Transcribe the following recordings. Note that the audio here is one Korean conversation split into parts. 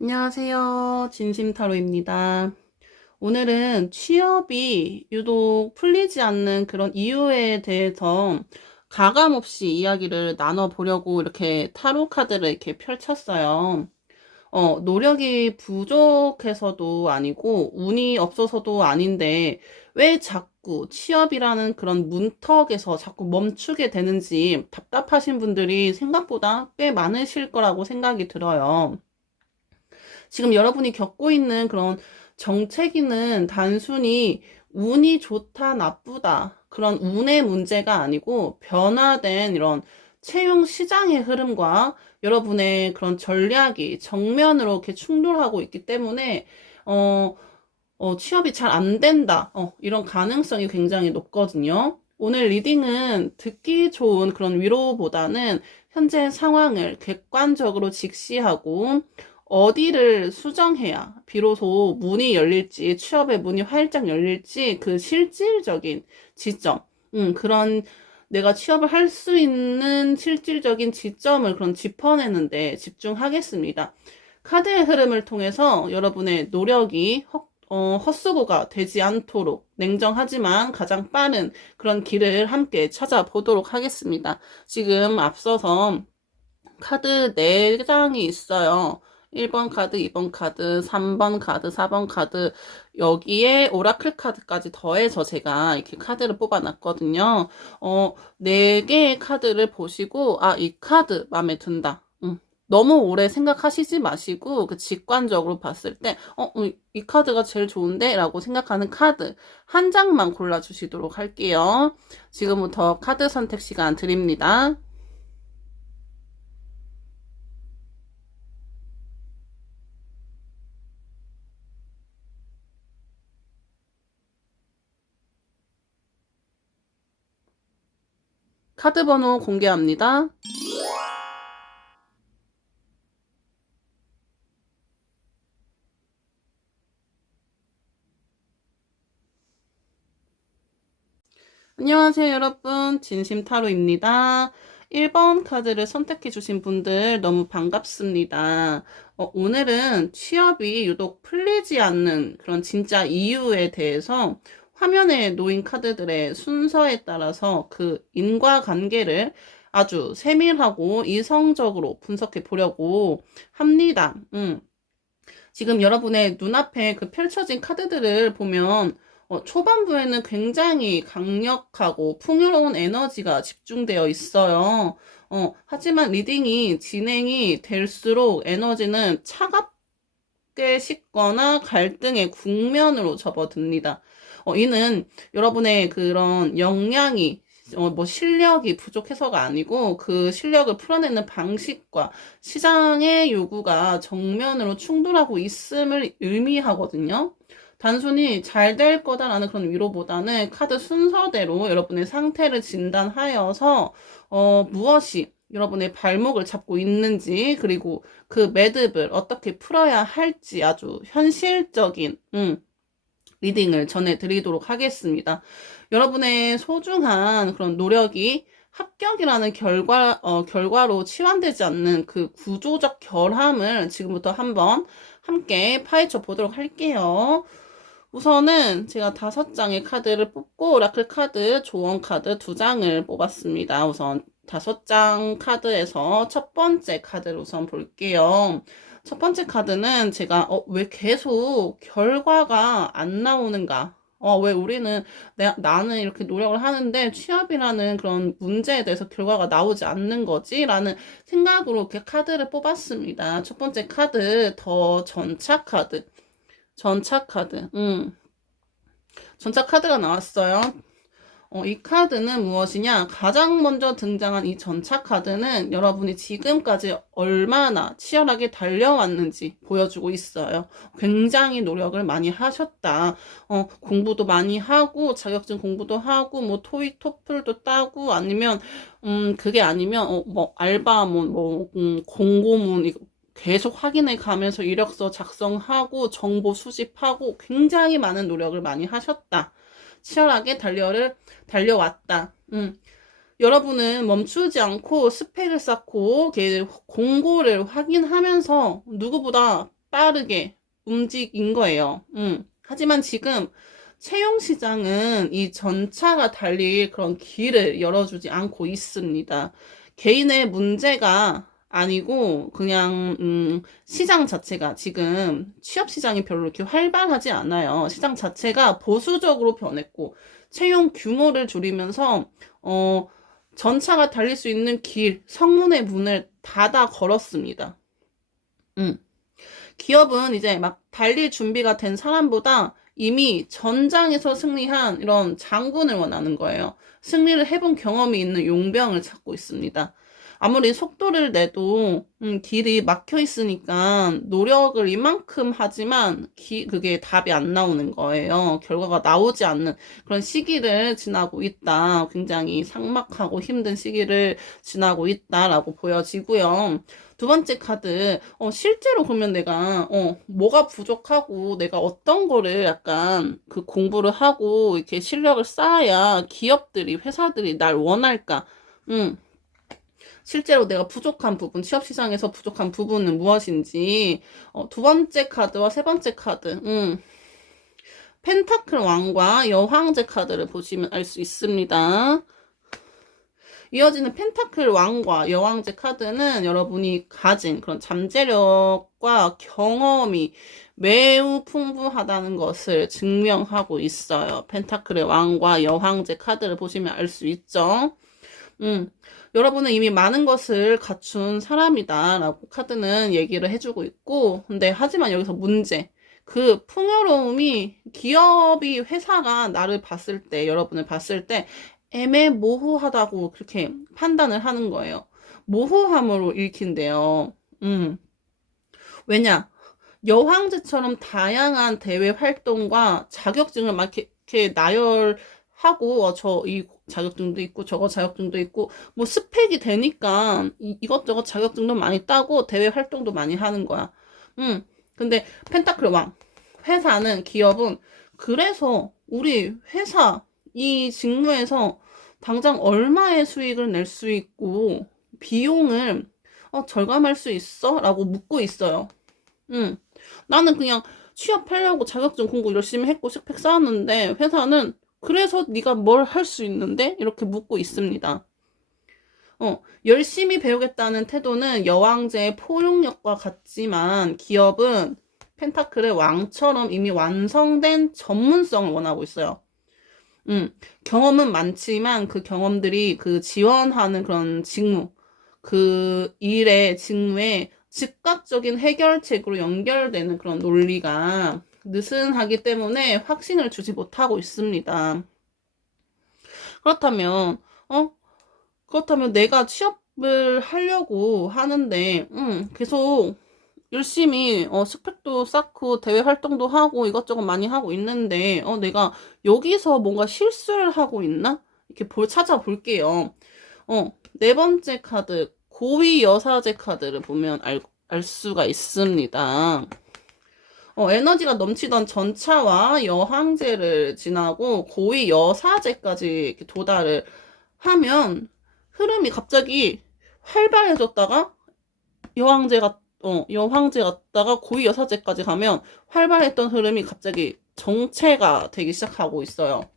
안녕하세요. 진심타로입니다. 오늘은 취업이 유독 풀리지 않는 그런 이유에 대해서 가감없이 이야기를 나눠보려고 이렇게 타로 카드를 이렇게 펼쳤어요. 노력이 부족해서도 아니고 운이 없어서도 아닌데 왜 자꾸 취업이라는 그런 문턱에서 자꾸 멈추게 되는지 답답하신 분들이 생각보다 꽤 많으실 거라고 생각이 들어요. 지금 여러분이 겪고 있는 그런 정체기는 단순히 운이 좋다, 나쁘다, 그런 운의 문제가 아니고 변화된 이런 채용 시장의 흐름과 여러분의 그런 전략이 정면으로 이렇게 충돌하고 있기 때문에, 어, 취업이 잘 안 된다, 이런 가능성이 굉장히 높거든요. 오늘 리딩은 듣기 좋은 그런 위로보다는 현재 상황을 객관적으로 직시하고 어디를 수정해야 비로소 문이 열릴지, 취업의 문이 활짝 열릴지 그 실질적인 지점, 그런 내가 취업을 할 수 있는 실질적인 지점을 그런 짚어내는데 집중하겠습니다. 카드의 흐름을 통해서 여러분의 노력이 헛수고가 되지 않도록 냉정하지만 가장 빠른 그런 길을 함께 찾아보도록 하겠습니다. 지금 앞서서 카드 4장이 있어요. 1번 카드, 2번 카드, 3번 카드, 4번 카드, 여기에 오라클 카드까지 더해서 제가 이렇게 카드를 뽑아놨거든요. 4개의 카드를 보시고, 아, 이 카드 마음에 든다. 너무 오래 생각하시지 마시고, 그 직관적으로 봤을 때, 이 카드가 제일 좋은데? 라고 생각하는 카드 한 장만 골라주시도록 할게요. 지금부터 카드 선택 시간 드립니다. 카드 번호 공개합니다. 안녕하세요, 여러분. 진심타로입니다. 1번 카드를 선택해 주신 분들 너무 반갑습니다. 오늘은 취업이 유독 풀리지 않는 그런 진짜 이유에 대해서 화면에 놓인 카드들의 순서에 따라서 그 인과관계를 아주 세밀하고 이성적으로 분석해 보려고 합니다. 지금 여러분의 눈앞에 그 펼쳐진 카드들을 보면 초반부에는 굉장히 강력하고 풍요로운 에너지가 집중되어 있어요. 하지만 리딩이 진행이 될수록 에너지는 차갑게 식거나 갈등의 국면으로 접어듭니다. 이는 여러분의 그런 역량이 뭐 실력이 부족해서가 아니고 그 실력을 풀어내는 방식과 시장의 요구가 정면으로 충돌하고 있음을 의미하거든요. 단순히 잘 될 거다라는 그런 위로보다는 카드 순서대로 여러분의 상태를 진단하여서 무엇이 여러분의 발목을 잡고 있는지 그리고 그 매듭을 어떻게 풀어야 할지 아주 현실적인 리딩을 전해드리도록 하겠습니다. 여러분의 소중한 그런 노력이 합격이라는 결과로 치환되지 않는 그 구조적 결함을 지금부터 한번 함께 파헤쳐 보도록 할게요. 우선은 제가 5장의 카드를 뽑고 오라클 카드, 조언 카드 2장을 뽑았습니다. 우선 5장 카드에서 첫 번째 카드를 우선 볼게요. 첫 번째 카드는 제가 왜 계속 결과가 안 나오는가? 왜 우리는 나는 이렇게 노력을 하는데 취업이라는 그런 문제에 대해서 결과가 나오지 않는 거지? 라는 생각으로 이렇게 카드를 뽑았습니다. 첫 번째 카드, 더 전차 카드. 전차 카드. 전차 카드가 나왔어요. 이 카드는 무엇이냐? 가장 먼저 등장한 이 전차 카드는 여러분이 지금까지 얼마나 치열하게 달려왔는지 보여주고 있어요. 굉장히 노력을 많이 하셨다. 공부도 많이 하고, 자격증 공부도 하고, 뭐, 토익, 토플도 따고, 아니면, 그게 아니면, 뭐, 알바문, 공고문, 이거 계속 확인해 가면서 이력서 작성하고, 정보 수집하고, 굉장히 많은 노력을 많이 하셨다. 치열하게 달려왔다. 여러분은 멈추지 않고 스펙을 쌓고 공고를 확인하면서 누구보다 빠르게 움직인 거예요. 하지만 지금 채용 시장은 이 전차가 달릴 그런 길을 열어주지 않고 있습니다. 개인의 문제가 아니고 그냥 시장 자체가 지금 취업 시장이 별로 이렇게 활발하지 않아요. 시장 자체가 보수적으로 변했고 채용 규모를 줄이면서 전차가 달릴 수 있는 길, 성문의 문을 닫아 걸었습니다. 기업은 이제 막 달릴 준비가 된 사람보다 이미 전장에서 승리한 이런 장군을 원하는 거예요. 승리를 해본 경험이 있는 용병을 찾고 있습니다. 아무리 속도를 내도 길이 막혀 있으니까 노력을 이만큼 하지만 그게 답이 안 나오는 거예요. 결과가 나오지 않는 그런 시기를 지나고 있다. 굉장히 삭막하고 힘든 시기를 지나고 있다라고 보여지고요. 두 번째 카드, 실제로 그러면 내가, 뭐가 부족하고 내가 어떤 거를 약간 그 공부를 하고 이렇게 실력을 쌓아야 기업들이, 회사들이 날 원할까? 실제로 내가 부족한 부분, 취업 시장에서 부족한 부분은 무엇인지, 두 번째 카드와 세 번째 카드, 펜타클 왕과 여황제 카드를 보시면 알 수 있습니다. 이어지는 펜타클 왕과 여왕제 카드는 여러분이 가진 그런 잠재력과 경험이 매우 풍부하다는 것을 증명하고 있어요. 펜타클의 왕과 여왕제 카드를 보시면 알 수 있죠. 여러분은 이미 많은 것을 갖춘 사람이다 라고 카드는 얘기를 해주고 있고, 근데 하지만 여기서 문제, 그 풍요로움이 기업이 회사가 나를 봤을 때, 여러분을 봤을 때 애매모호하다고 그렇게 판단을 하는 거예요. 모호함으로 읽힌대요. 왜냐? 여황제처럼 다양한 대외 활동과 자격증을 막 이렇게 나열하고, 저 이 자격증도 있고, 저거 자격증도 있고, 뭐 스펙이 되니까 이것저것 자격증도 많이 따고, 대외 활동도 많이 하는 거야. 근데 펜타클 왕. 회사는, 기업은, 그래서 우리 회사, 이 직무에서 당장 얼마의 수익을 낼 수 있고 비용을 절감할 수 있어? 라고 묻고 있어요. 나는 그냥 취업하려고 자격증 공부 열심히 했고 스펙 쌓았는데 회사는 그래서 네가 뭘 할 수 있는데? 이렇게 묻고 있습니다. 열심히 배우겠다는 태도는 여왕제의 포용력과 같지만 기업은 펜타클의 왕처럼 이미 완성된 전문성을 원하고 있어요. 경험은 많지만 그 경험들이 그 지원하는 그런 직무, 그 일의 직무에 즉각적인 해결책으로 연결되는 그런 논리가 느슨하기 때문에 확신을 주지 못하고 있습니다. 그렇다면, 그렇다면 내가 취업을 하려고 하는데, 계속 열심히 스펙도 쌓고 대외 활동도 하고 이것저것 많이 하고 있는데 내가 여기서 뭔가 실수를 하고 있나? 이렇게 찾아볼게요. 네 번째 카드 고위 여사제 카드를 보면 알 수가 있습니다. 에너지가 넘치던 전차와 여항제를 지나고 고위 여사제까지 이렇게 도달을 하면 흐름이 갑자기 활발해졌다가 여황제 갔다가 고위 여사제까지 가면 활발했던 흐름이 갑자기 정체가 되기 시작하고 있어요.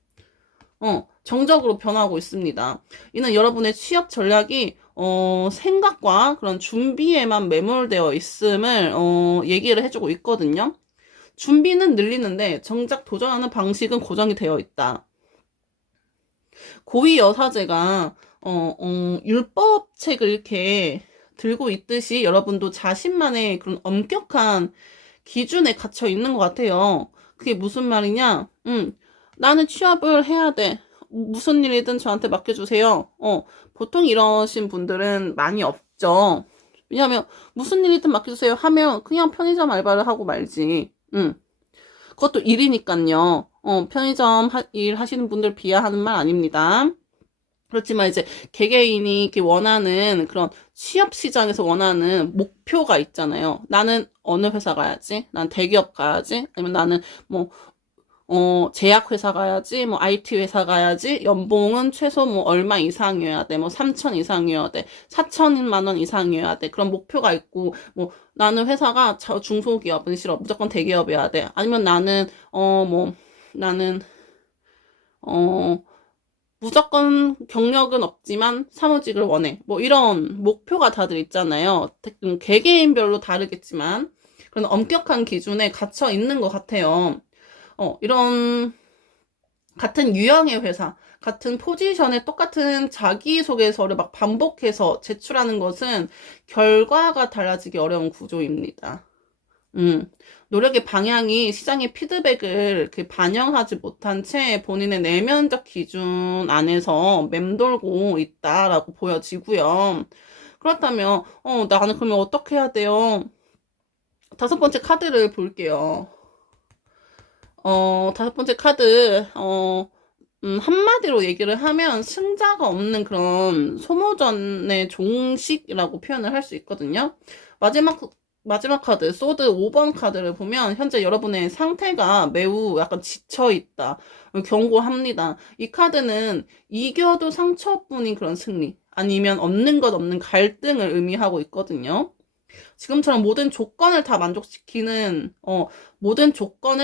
정적으로 변하고 있습니다. 이는 여러분의 취업 전략이 생각과 그런 준비에만 매몰되어 있음을 얘기를 해주고 있거든요. 준비는 늘리는데 정작 도전하는 방식은 고정이 되어 있다. 고위 여사제가 율법책을 이렇게 들고 있듯이 여러분도 자신만의 그런 엄격한 기준에 갇혀 있는 것 같아요. 그게 무슨 말이냐? 나는 취업을 해야 돼. 무슨 일이든 저한테 맡겨주세요. 보통 이러신 분들은 많이 없죠. 왜냐하면 무슨 일이든 맡겨주세요 하면 그냥 편의점 알바를 하고 말지. 그것도 일이니까요. 편의점 일 하시는 분들 비하하는 말 아닙니다. 그렇지만 이제 개개인이 이렇게 원하는 그런 취업 시장에서 원하는 목표가 있잖아요. 나는 어느 회사 가야지? 난 대기업 가야지? 아니면 나는 뭐 제약회사 가야지, 뭐, IT 회사 가야지, 연봉은 최소 뭐, 얼마 이상이어야 돼, 뭐, 3천 이상이어야 돼, 4천만 원 이상이어야 돼, 그런 목표가 있고, 뭐, 나는 회사가 중소기업은 싫어, 무조건 대기업이어야 돼. 아니면 나는, 나는, 어, 무조건 경력은 없지만 사무직을 원해. 뭐, 이런 목표가 다들 있잖아요. 개개인별로 다르겠지만, 그런 엄격한 기준에 갇혀 있는 것 같아요. 이런 같은 유형의 회사, 같은 포지션에 똑같은 자기소개서를 막 반복해서 제출하는 것은 결과가 달라지기 어려운 구조입니다. 음, 노력의 방향이 시장의 피드백을 이렇게 반영하지 못한 채 본인의 내면적 기준 안에서 맴돌고 있다라고 보여지고요. 그렇다면, 나는 그러면 어떻게 해야 돼요? 다섯 번째 카드를 볼게요. 다섯 번째 카드, 한마디로 얘기를 하면 승자가 없는 그런 소모전의 종식이라고 표현을 할 수 있거든요. 마지막 카드, 소드 5번 카드를 보면 현재 여러분의 상태가 매우 약간 지쳐있다. 경고합니다. 이 카드는 이겨도 상처뿐인 그런 승리, 아니면 없는 것 없는 갈등을 의미하고 있거든요. 지금처럼 모든 조건을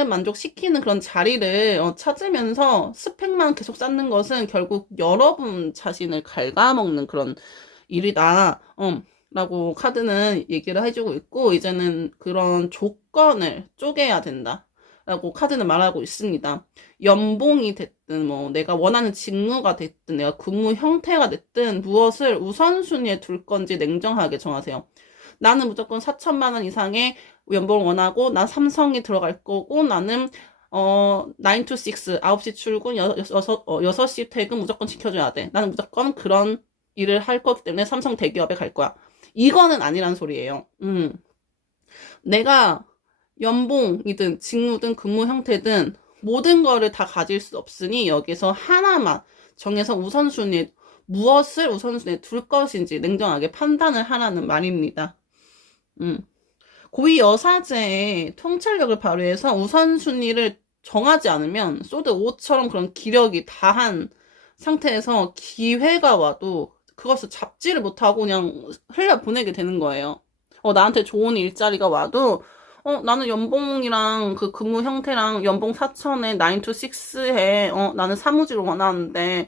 만족시키는 그런 자리를 찾으면서 스펙만 계속 쌓는 것은 결국 여러분 자신을 갉아먹는 그런 일이다. 라고 카드는 얘기를 해주고 있고, 이제는 그런 조건을 쪼개야 된다. 라고 카드는 말하고 있습니다. 연봉이 됐든, 뭐, 내가 원하는 직무가 됐든, 내가 근무 형태가 됐든, 무엇을 우선순위에 둘 건지 냉정하게 정하세요. 나는 무조건 4천만 원 이상의 연봉을 원하고, 나 삼성이 들어갈 거고, 나는 9 to 6, 9시 출근, 6시 퇴근 무조건 지켜줘야 돼. 나는 무조건 그런 일을 할 거기 때문에 삼성 대기업에 갈 거야. 이거는 아니란 소리예요. 내가 연봉이든 직무든 근무 형태든 모든 거를 다 가질 수 없으니 여기서 하나만 정해서 무엇을 우선순위에 둘 것인지 냉정하게 판단을 하라는 말입니다. 고위 여사제의 통찰력을 발휘해서 우선순위를 정하지 않으면 소드 5처럼 그런 기력이 다한 상태에서 기회가 와도 그것을 잡지를 못하고 그냥 흘려보내게 되는 거예요. 나한테 좋은 일자리가 와도 나는 연봉이랑 그 근무 형태랑 연봉 4천에 9 to 6에 나는 사무직을 원하는데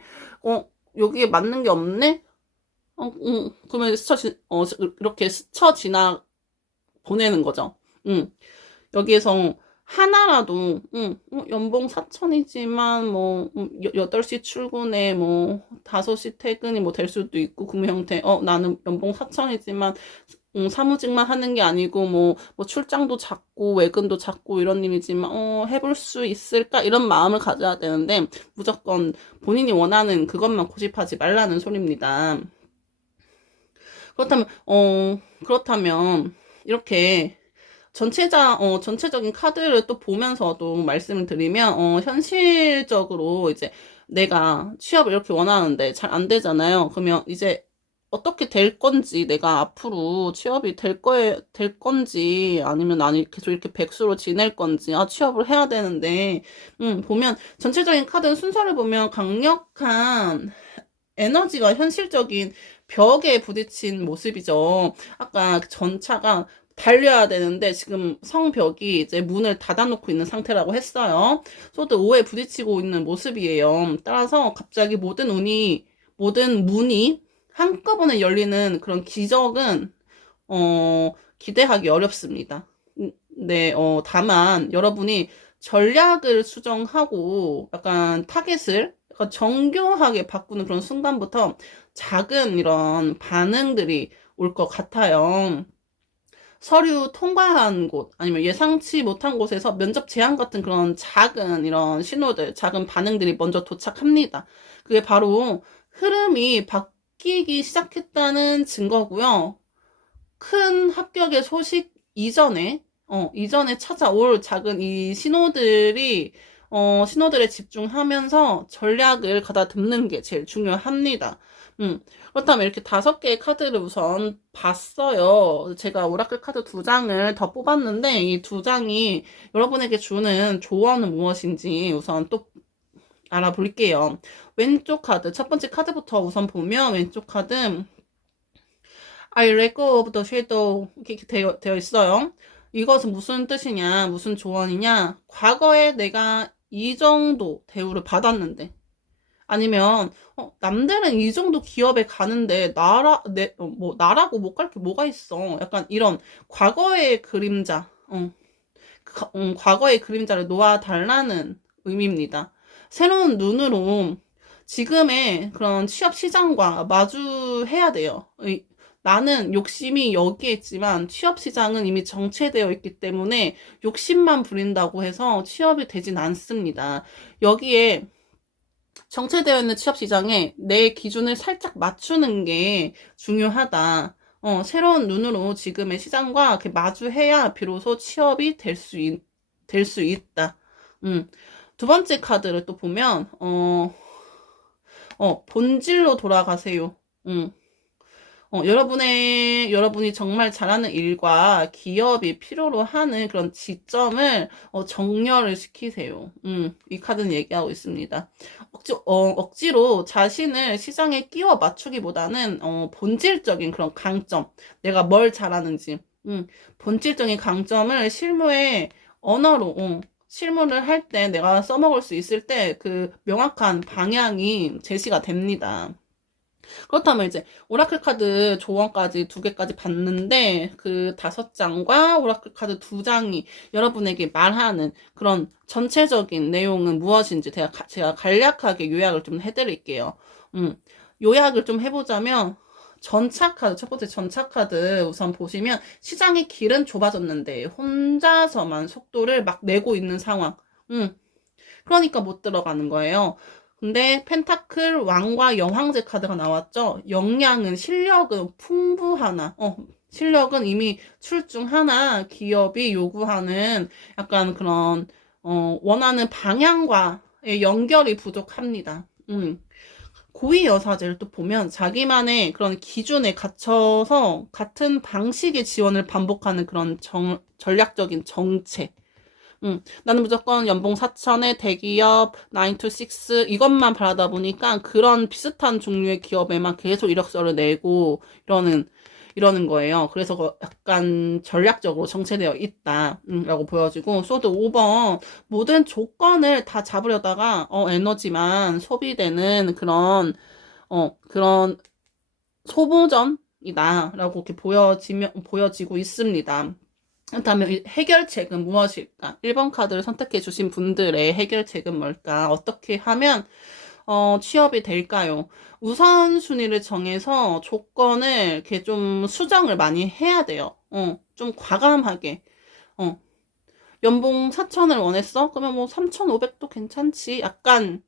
여기에 맞는 게 없네? 그러면 이렇게 스쳐 지나 보내는 거죠. 여기에서 하나라도, 연봉 4천이지만, 뭐, 8시 출근에, 뭐, 5시 퇴근이 뭐 될 수도 있고, 근무 형태, 나는 연봉 4천이지만, 사무직만 하는 게 아니고, 뭐, 출장도 작고, 외근도 작고, 이런 일이지만, 해볼 수 있을까? 이런 마음을 가져야 되는데, 무조건 본인이 원하는 그것만 고집하지 말라는 소리입니다. 그렇다면, 이렇게, 전체적인 카드를 또 보면서도 말씀을 드리면, 현실적으로 이제 내가 취업을 이렇게 원하는데 잘 안 되잖아요. 그러면 이제 어떻게 될 건지, 내가 앞으로 취업이 될 건지, 아니면 아니, 계속 이렇게 백수로 지낼 건지, 취업을 해야 되는데, 보면, 전체적인 카드 순서를 보면 강력한 에너지가 현실적인 벽에 부딪힌 모습이죠. 아까 그 전차가 달려야 되는데 지금 성벽이 이제 문을 닫아놓고 있는 상태라고 했어요. 소드 5에 부딪히고 있는 모습이에요. 따라서 갑자기 모든 문이 한꺼번에 열리는 그런 기적은 기대하기 어렵습니다. 네, 다만 여러분이 전략을 수정하고 약간 타겟을 약간 정교하게 바꾸는 그런 순간부터 작은 이런 반응들이 올 것 같아요. 서류 통과한 곳, 아니면 예상치 못한 곳에서 면접 제안 같은 그런 작은 이런 신호들, 작은 반응들이 먼저 도착합니다. 그게 바로 흐름이 바뀌기 시작했다는 증거고요. 큰 합격의 소식 이전에 찾아올 작은 이 신호들이 신호들에 집중하면서 전략을 가다듬는 게 제일 중요합니다. 그렇다면 이렇게 5개의 카드를 우선 봤어요. 제가 오라클 카드 2장을 더 뽑았는데 이 2장이 여러분에게 주는 조언은 무엇인지 우선 또 알아볼게요. 왼쪽 카드, 첫 번째 카드부터 우선 보면 왼쪽 카드 I let go of the shadow 이렇게 되어 있어요. 이것은 무슨 뜻이냐, 무슨 조언이냐, 과거에 내가 이 정도 대우를 받았는데 아니면 남들은 이 정도 기업에 가는데 나라고 못 갈 게 뭐가 있어. 약간 이런 과거의 그림자, 과거의 그림자를 놓아달라는 의미입니다. 새로운 눈으로 지금의 그런 취업 시장과 마주해야 돼요. 나는 욕심이 여기에 있지만 취업 시장은 이미 정체되어 있기 때문에 욕심만 부린다고 해서 취업이 되진 않습니다. 여기에 정체되어 있는 취업 시장에 내 기준을 살짝 맞추는 게 중요하다. 새로운 눈으로 지금의 시장과 이렇게 마주해야 비로소 취업이 될 수 있다. 두 번째 카드를 또 보면, 본질로 돌아가세요. 여러분이 정말 잘하는 일과 기업이 필요로 하는 그런 지점을 정렬을 시키세요. 이 카드는 얘기하고 있습니다. 억지로 자신을 시장에 끼워 맞추기보다는 본질적인 그런 강점, 내가 뭘 잘하는지, 본질적인 강점을 실무의 언어로, 실무를 할 때 내가 써먹을 수 있을 때 그 명확한 방향이 제시가 됩니다. 그렇다면 이제 오라클 카드 조언까지 2개까지 봤는데 그 5장과 오라클 카드 2장이 여러분에게 말하는 그런 전체적인 내용은 무엇인지 제가 간략하게 요약을 좀 해드릴게요. 요약을 좀 해보자면 전차 카드, 첫 번째 전차 카드 우선 보시면 시장의 길은 좁아졌는데 혼자서만 속도를 막 내고 있는 상황. 그러니까 못 들어가는 거예요. 근데 펜타클 왕과 여황제 카드가 나왔죠. 역량은 실력은 풍부하나. 실력은 이미 출중하나 기업이 요구하는 약간 그런 원하는 방향과의 연결이 부족합니다. 고위 여사제를 또 보면 자기만의 그런 기준에 갇혀서 같은 방식의 지원을 반복하는 그런 전략적인 정책. 나는 무조건 연봉 4천에 대기업 9 to 6 이것만 바라다 보니까 그런 비슷한 종류의 기업에만 계속 이력서를 내고 이러는 거예요. 그래서 약간 전략적으로 정체되어 있다, 라고 보여지고, 소드 5번, 모든 조건을 다 잡으려다가, 에너지만 소비되는 그런 소모전이다, 라고 이렇게 보여지고 있습니다. 그렇다면 해결책은 무엇일까? 1번 카드를 선택해 주신 분들의 해결책은 뭘까? 어떻게 하면 취업이 될까요? 우선순위를 정해서 조건을 이렇게 좀 수정을 많이 해야 돼요. 좀 과감하게. 연봉 4천을 원했어? 그러면 뭐 3,500도 괜찮지? 약간,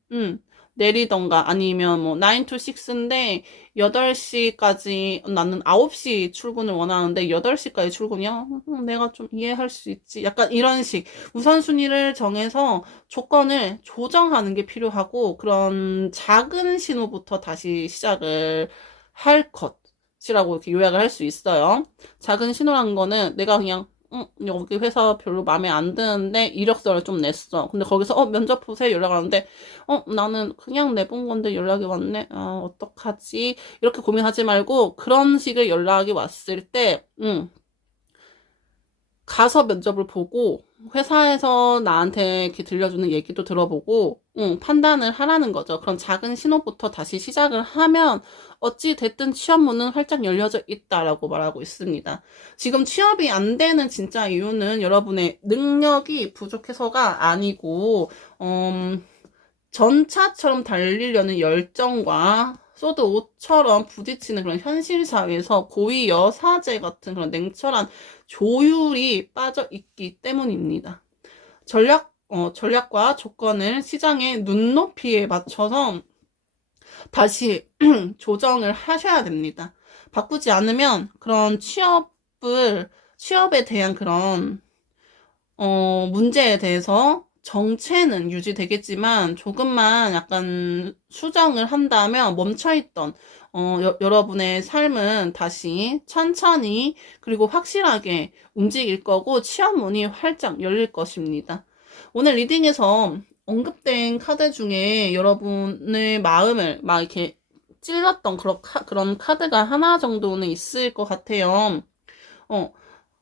내리던가 아니면 뭐 9 to 6인데 8시까지 나는 9시 출근을 원하는데 8시까지 출근이야? 내가 좀 이해할 수 있지. 약간 이런 식 우선순위를 정해서 조건을 조정하는 게 필요하고 그런 작은 신호부터 다시 시작을 할 것이라고 이렇게 요약을 할 수 있어요. 작은 신호라는 거는 내가 그냥 여기 회사 별로 마음에 안 드는데 이력서를 좀 냈어. 근데 거기서 면접 보세요 연락 왔는데 나는 그냥 내본 건데 연락이 왔네. 어떡하지? 이렇게 고민하지 말고 그런 식의 연락이 왔을 때 가서 면접을 보고 회사에서 나한테 이렇게 들려주는 얘기도 들어보고 판단을 하라는 거죠. 그런 작은 신호부터 다시 시작을 하면 어찌 됐든 취업문은 활짝 열려져 있다라고 말하고 있습니다. 지금 취업이 안 되는 진짜 이유는 여러분의 능력이 부족해서가 아니고 전차처럼 달리려는 열정과 소드 5처럼 부딪히는 그런 현실 사회에서 고위 여사제 같은 그런 냉철한 조율이 빠져 있기 때문입니다. 전략과 조건을 시장의 눈높이에 맞춰서 다시 조정을 하셔야 됩니다. 바꾸지 않으면 그런 취업에 대한 그런 문제에 대해서 정체는 유지되겠지만 조금만 약간 수정을 한다면 멈춰있던 여러분의 삶은 다시 천천히 그리고 확실하게 움직일 거고 취업문이 활짝 열릴 것입니다. 오늘 리딩에서 언급된 카드 중에 여러분의 마음을 막 이렇게 찔렀던 그런 카드가 하나 정도는 있을 것 같아요.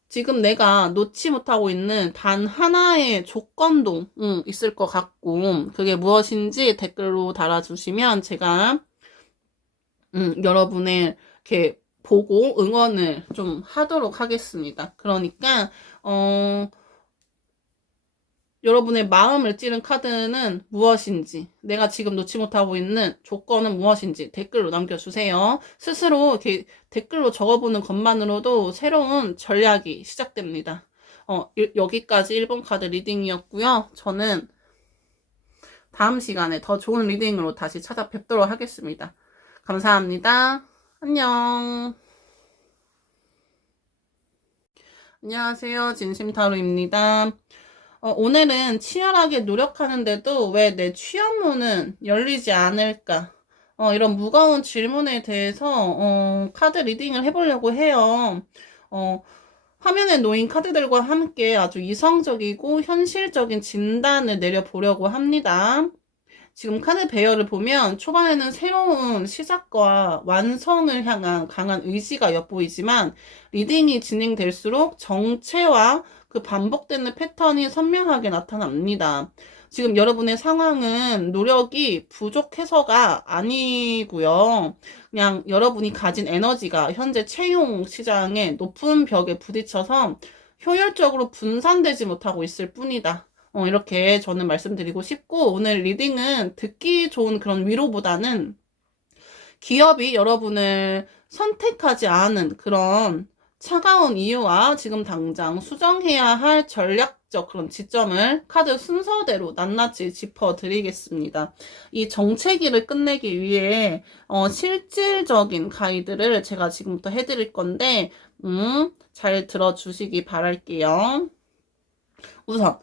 지금 내가 놓지 못하고 있는 단 하나의 조건도 있을 것 같고, 그게 무엇인지 댓글로 달아주시면 제가 여러분의 이렇게 보고 응원을 좀 하도록 하겠습니다. 그러니까 여러분의 마음을 찌른 카드는 무엇인지, 내가 지금 놓지 못하고 있는 조건은 무엇인지 댓글로 남겨주세요. 스스로 이렇게 댓글로 적어보는 것만으로도 새로운 전략이 시작됩니다. 여기까지 1번 카드 리딩이었고요. 저는 다음 시간에 더 좋은 리딩으로 다시 찾아뵙도록 하겠습니다. 감사합니다. 안녕. 안녕하세요. 진심타로입니다. 오늘은 치열하게 노력하는데도 왜 내 취업문은 열리지 않을까? 이런 무거운 질문에 대해서 카드 리딩을 해보려고 해요. 화면에 놓인 카드들과 함께 아주 이성적이고 현실적인 진단을 내려보려고 합니다. 지금 카드 배열을 보면 초반에는 새로운 시작과 완성을 향한 강한 의지가 엿보이지만 리딩이 진행될수록 정체와 그 반복되는 패턴이 선명하게 나타납니다. 지금 여러분의 상황은 노력이 부족해서가 아니고요. 그냥 여러분이 가진 에너지가 현재 채용 시장의 높은 벽에 부딪혀서 효율적으로 분산되지 못하고 있을 뿐이다. 이렇게 저는 말씀드리고 싶고, 오늘 리딩은 듣기 좋은 그런 위로보다는 기업이 여러분을 선택하지 않은 그런 차가운 이유와 지금 당장 수정해야 할 전략적 그런 지점을 카드 순서대로 낱낱이 짚어드리겠습니다. 이 정체기를 끝내기 위해 실질적인 가이드를 제가 지금부터 해드릴 건데 잘 들어주시기 바랄게요. 우선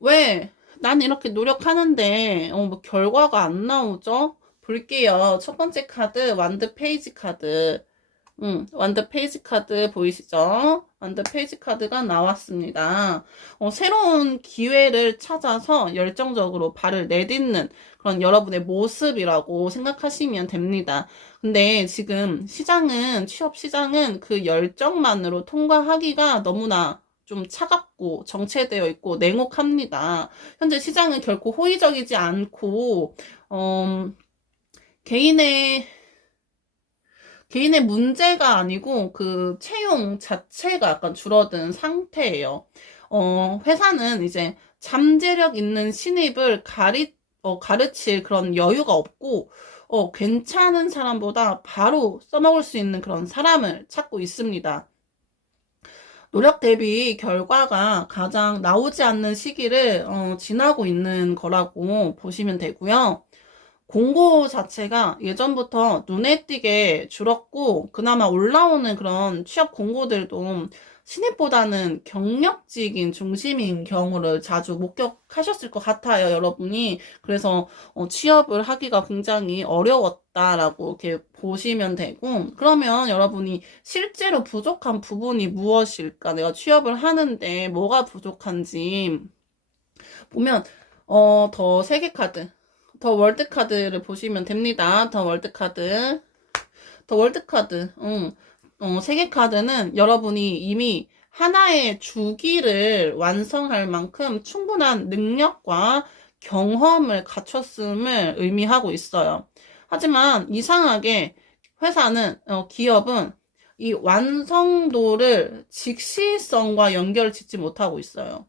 왜 난 이렇게 노력하는데 뭐 결과가 안 나오죠? 볼게요. 첫 번째 카드 완드 페이지 카드. 완드 페이지 카드 보이시죠? 완드 페이지 카드가 나왔습니다. 새로운 기회를 찾아서 열정적으로 발을 내딛는 그런 여러분의 모습이라고 생각하시면 됩니다. 근데 지금 취업 시장은 그 열정만으로 통과하기가 너무나 좀 차갑고 정체되어 있고 냉혹합니다. 현재 시장은 결코 호의적이지 않고, 개인의 문제가 아니고 그 채용 자체가 약간 줄어든 상태예요. 회사는 이제 잠재력 있는 신입을 가르칠 그런 여유가 없고, 괜찮은 사람보다 바로 써먹을 수 있는 그런 사람을 찾고 있습니다. 노력 대비 결과가 가장 나오지 않는 시기를 지나고 있는 거라고 보시면 되고요. 공고 자체가 예전부터 눈에 띄게 줄었고 그나마 올라오는 그런 취업 공고들도 신입보다는 경력직인 중심인 경우를 자주 목격하셨을 것 같아요, 여러분이. 그래서 취업을 하기가 굉장히 어려웠다라고 이렇게 보시면 되고, 그러면 여러분이 실제로 부족한 부분이 무엇일까? 내가 취업을 하는데 뭐가 부족한지 보면 더 세계 카드, 더 월드 카드를 보시면 됩니다. 더 월드 카드. 세계 카드는 여러분이 이미 하나의 주기를 완성할 만큼 충분한 능력과 경험을 갖췄음을 의미하고 있어요. 하지만 이상하게 기업은 이 완성도를 직시성과 연결을 짓지 못하고 있어요.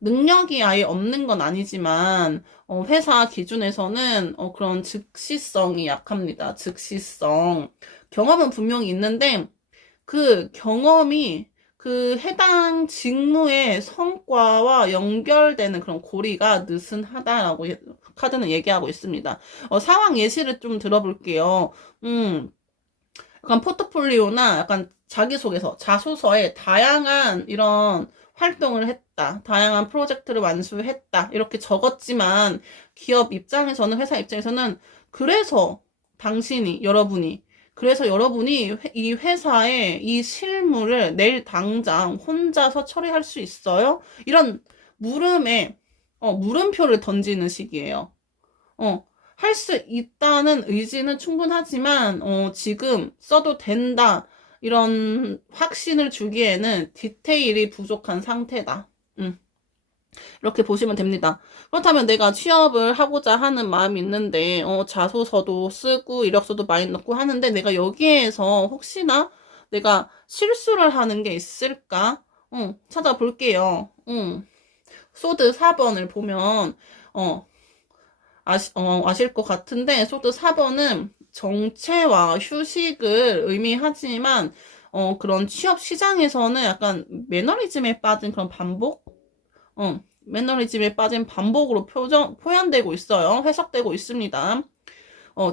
능력이 아예 없는 건 아니지만 회사 기준에서는 그런 즉시성이 약합니다. 즉시성. 경험은 분명히 있는데 그 경험이 그 해당 직무의 성과와 연결되는 그런 고리가 느슨하다라고 카드는 얘기하고 있습니다. 상황 예시를 좀 들어볼게요. 약간 포트폴리오나 약간 자기소개서, 자소서에 다양한 이런 활동을 했다. 다양한 프로젝트를 완수했다. 이렇게 적었지만 기업 입장에서는, 회사 입장에서는 그래서 여러분이 이 회사에 이 실무를 내일 당장 혼자서 처리할 수 있어요? 이런 물음표를 던지는 식이에요. 할 수 있다는 의지는 충분하지만, 지금 써도 된다. 이런 확신을 주기에는 디테일이 부족한 상태다. 이렇게 보시면 됩니다. 그렇다면 내가 취업을 하고자 하는 마음이 있는데, 자소서도 쓰고, 이력서도 많이 넣고 하는데, 내가 여기에서 혹시나 내가 실수를 하는 게 있을까? 찾아볼게요. 소드 4번을 보면, 아실 것 같은데, 소드 4번은 정체와 휴식을 의미하지만, 그런 취업 시장에서는 약간 매너리즘에 빠진 그런 반복? 매너리즘에 빠진 반복으로 표현되고 있어요. 해석되고 있습니다.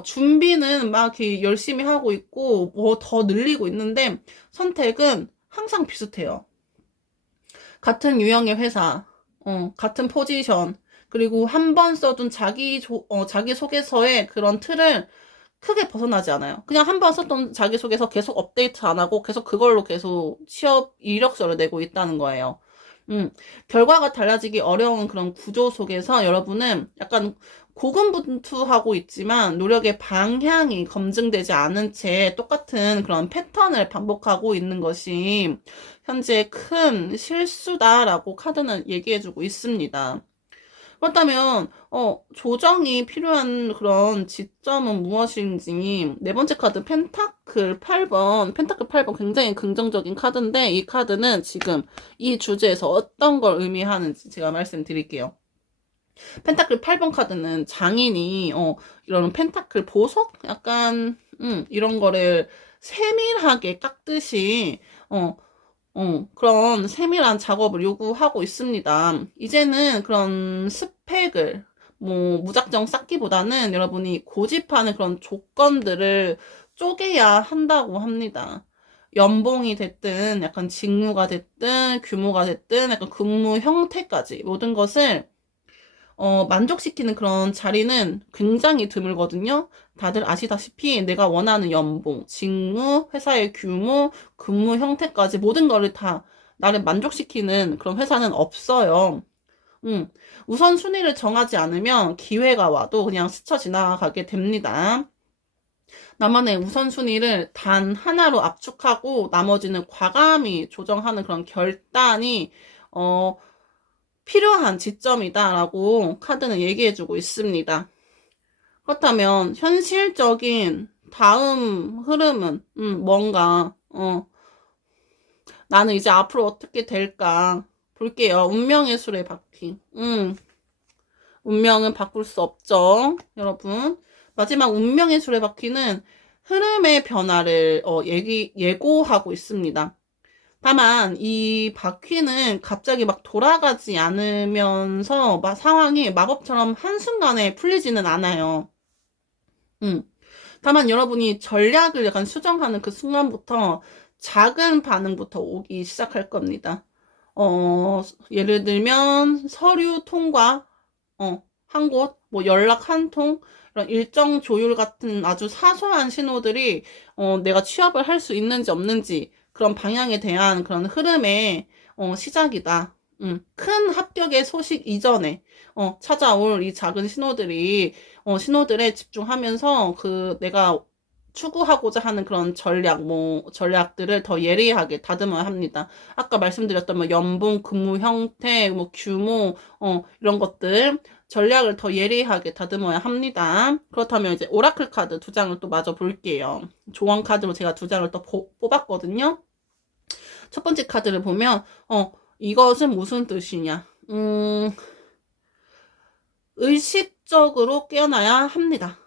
준비는 막 이렇게 열심히 하고 있고, 뭐 더 늘리고 있는데, 선택은 항상 비슷해요. 같은 유형의 회사, 같은 포지션, 그리고 한 번 써둔 자기소개서의 그런 틀을 크게 벗어나지 않아요. 그냥 한 번 썼던 자기소개서 계속 업데이트 안 하고 계속 그걸로 계속 취업 이력서를 내고 있다는 거예요. 결과가 달라지기 어려운 그런 구조 속에서 여러분은 약간 고군분투하고 있지만 노력의 방향이 검증되지 않은 채 똑같은 그런 패턴을 반복하고 있는 것이 현재 큰 실수다라고 카드는 얘기해주고 있습니다. 그렇다면 조정이 필요한 그런 지점은 무엇인지, 네 번째 카드 펜타클 8번. 펜타클 8번 굉장히 긍정적인 카드인데, 이 카드는 지금 이 주제에서 어떤 걸 의미하는지 제가 말씀드릴게요. 펜타클 8번 카드는 장인이 이런 펜타클 보석 약간 이런 거를 세밀하게 깎듯이 그런 세밀한 작업을 요구하고 있습니다. 이제는 그런 스펙을 뭐 무작정 쌓기보다는 여러분이 고집하는 그런 조건들을 쪼개야 한다고 합니다. 연봉이 됐든 약간 직무가 됐든 규모가 됐든 약간 근무 형태까지 모든 것을 만족시키는 그런 자리는 굉장히 드물거든요. 다들 아시다시피 내가 원하는 연봉, 직무, 회사의 규모, 근무 형태까지 모든 거를 다 나를 만족시키는 그런 회사는 없어요. 음, 우선순위를 정하지 않으면 기회가 와도 그냥 스쳐 지나가게 됩니다. 나만의 우선순위를 단 하나로 압축하고 나머지는 과감히 조정하는 그런 결단이 어, 필요한 지점이다라고 카드는 얘기해주고 있습니다. 그렇다면 현실적인 다음 흐름은 뭔가 나는 이제 앞으로 어떻게 될까 볼게요. 운명의 수레 바퀴. 운명은 바꿀 수 없죠, 여러분. 마지막 운명의 수레바퀴는 흐름의 변화를 예고하고 있습니다. 다만 이 바퀴는 갑자기 막 돌아가지 않으면서 상황이 마법처럼 한순간에 풀리지는 않아요. 다만 여러분이 전략을 약간 수정하는 그 순간부터 작은 반응부터 오기 시작할 겁니다. 예를 들면 서류 통과, 한 곳, 뭐 연락 한 통, 이런 일정 조율 같은 아주 사소한 신호들이 내가 취업을 할 수 있는지 없는지 그런 방향에 대한 그런 흐름의 시작이다. 큰 합격의 소식 이전에 찾아올 이 작은 신호들에 집중하면서 그 내가 추구하고자 하는 그런 전략들을 더 예리하게 다듬어야 합니다. 아까 말씀드렸던 뭐 연봉, 근무 형태, 뭐 규모, 이런 것들, 전략을 더 예리하게 다듬어야 합니다. 그렇다면 이제 오라클 카드 두 장을 또 마저 볼게요. 조언 카드로 제가 두 장을 또 뽑았거든요. 첫 번째 카드를 보면, 이것은 무슨 뜻이냐. 의식적으로 깨어나야 합니다.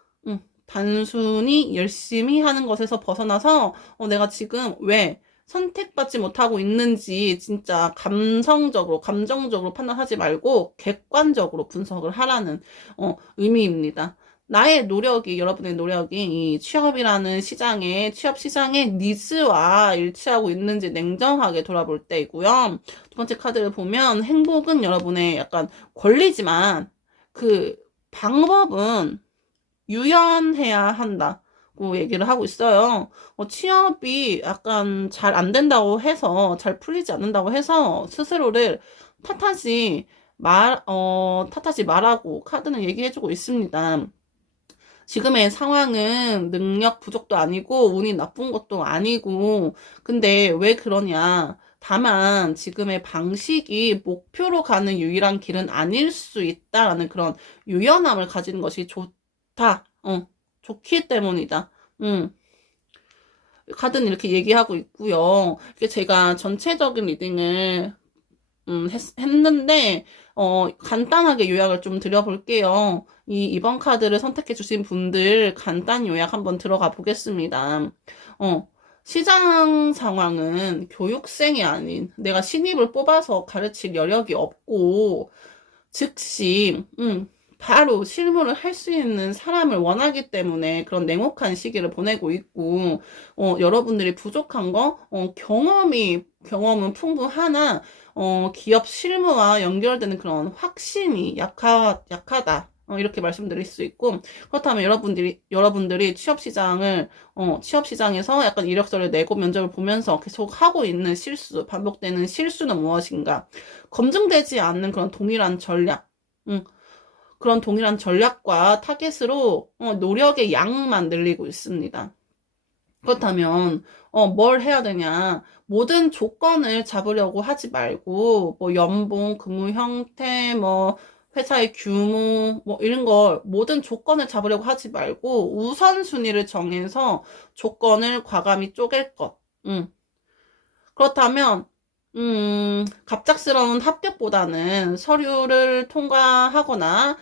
단순히 열심히 하는 것에서 벗어나서 내가 지금 왜 선택받지 못하고 있는지 진짜 감정적으로 판단하지 말고 객관적으로 분석을 하라는 의미입니다. 나의 노력이, 여러분의 노력이 이 취업이라는 시장의, 취업 시장의 니즈와 일치하고 있는지 냉정하게 돌아볼 때이고요. 두 번째 카드를 보면 행복은 여러분의 약간 권리지만 그 방법은 유연해야 한다고 얘기를 하고 있어요. 취업이 약간 잘 안 된다고 해서, 잘 풀리지 않는다고 해서 스스로를 탓하지 말라고 카드는 얘기해주고 있습니다. 지금의 상황은 능력 부족도 아니고 운이 나쁜 것도 아니고 근데 왜 그러냐? 다만 지금의 방식이 목표로 가는 유일한 길은 아닐 수 있다라는 그런 유연함을 가지는 것이 좋다. 좋기 때문이다. 카드는 이렇게 얘기하고 있고요. 이게 제가 전체적인 리딩을 했는데 간단하게 요약을 좀 드려볼게요. 이번 카드를 선택해 주신 분들 간단 요약 한번 들어가 보겠습니다. 시장 상황은 교육생이 아닌 내가 신입을 뽑아서 가르칠 여력이 없고 즉시 바로 실무를 할 수 있는 사람을 원하기 때문에 그런 냉혹한 시기를 보내고 있고 여러분들이 부족한 거 경험은 풍부하나 기업 실무와 연결되는 그런 확신이 약하다. 이렇게 말씀드릴 수 있고, 그렇다면 여러분들이 취업 시장에서 약간 이력서를 내고 면접을 보면서 계속 하고 있는 반복되는 실수는 무엇인가? 검증되지 않는 그런 동일한 전략, 그런 동일한 전략과 타겟으로 노력의 양만 늘리고 있습니다. 그렇다면 뭘 해야 되냐? 모든 조건을 잡으려고 하지 말고 뭐 연봉, 근무 형태, 뭐 회사의 규모 뭐 이런 걸 모든 조건을 잡으려고 하지 말고 우선순위를 정해서 조건을 과감히 쪼갤 것. 그렇다면 갑작스러운 합격보다는 서류를 통과하거나,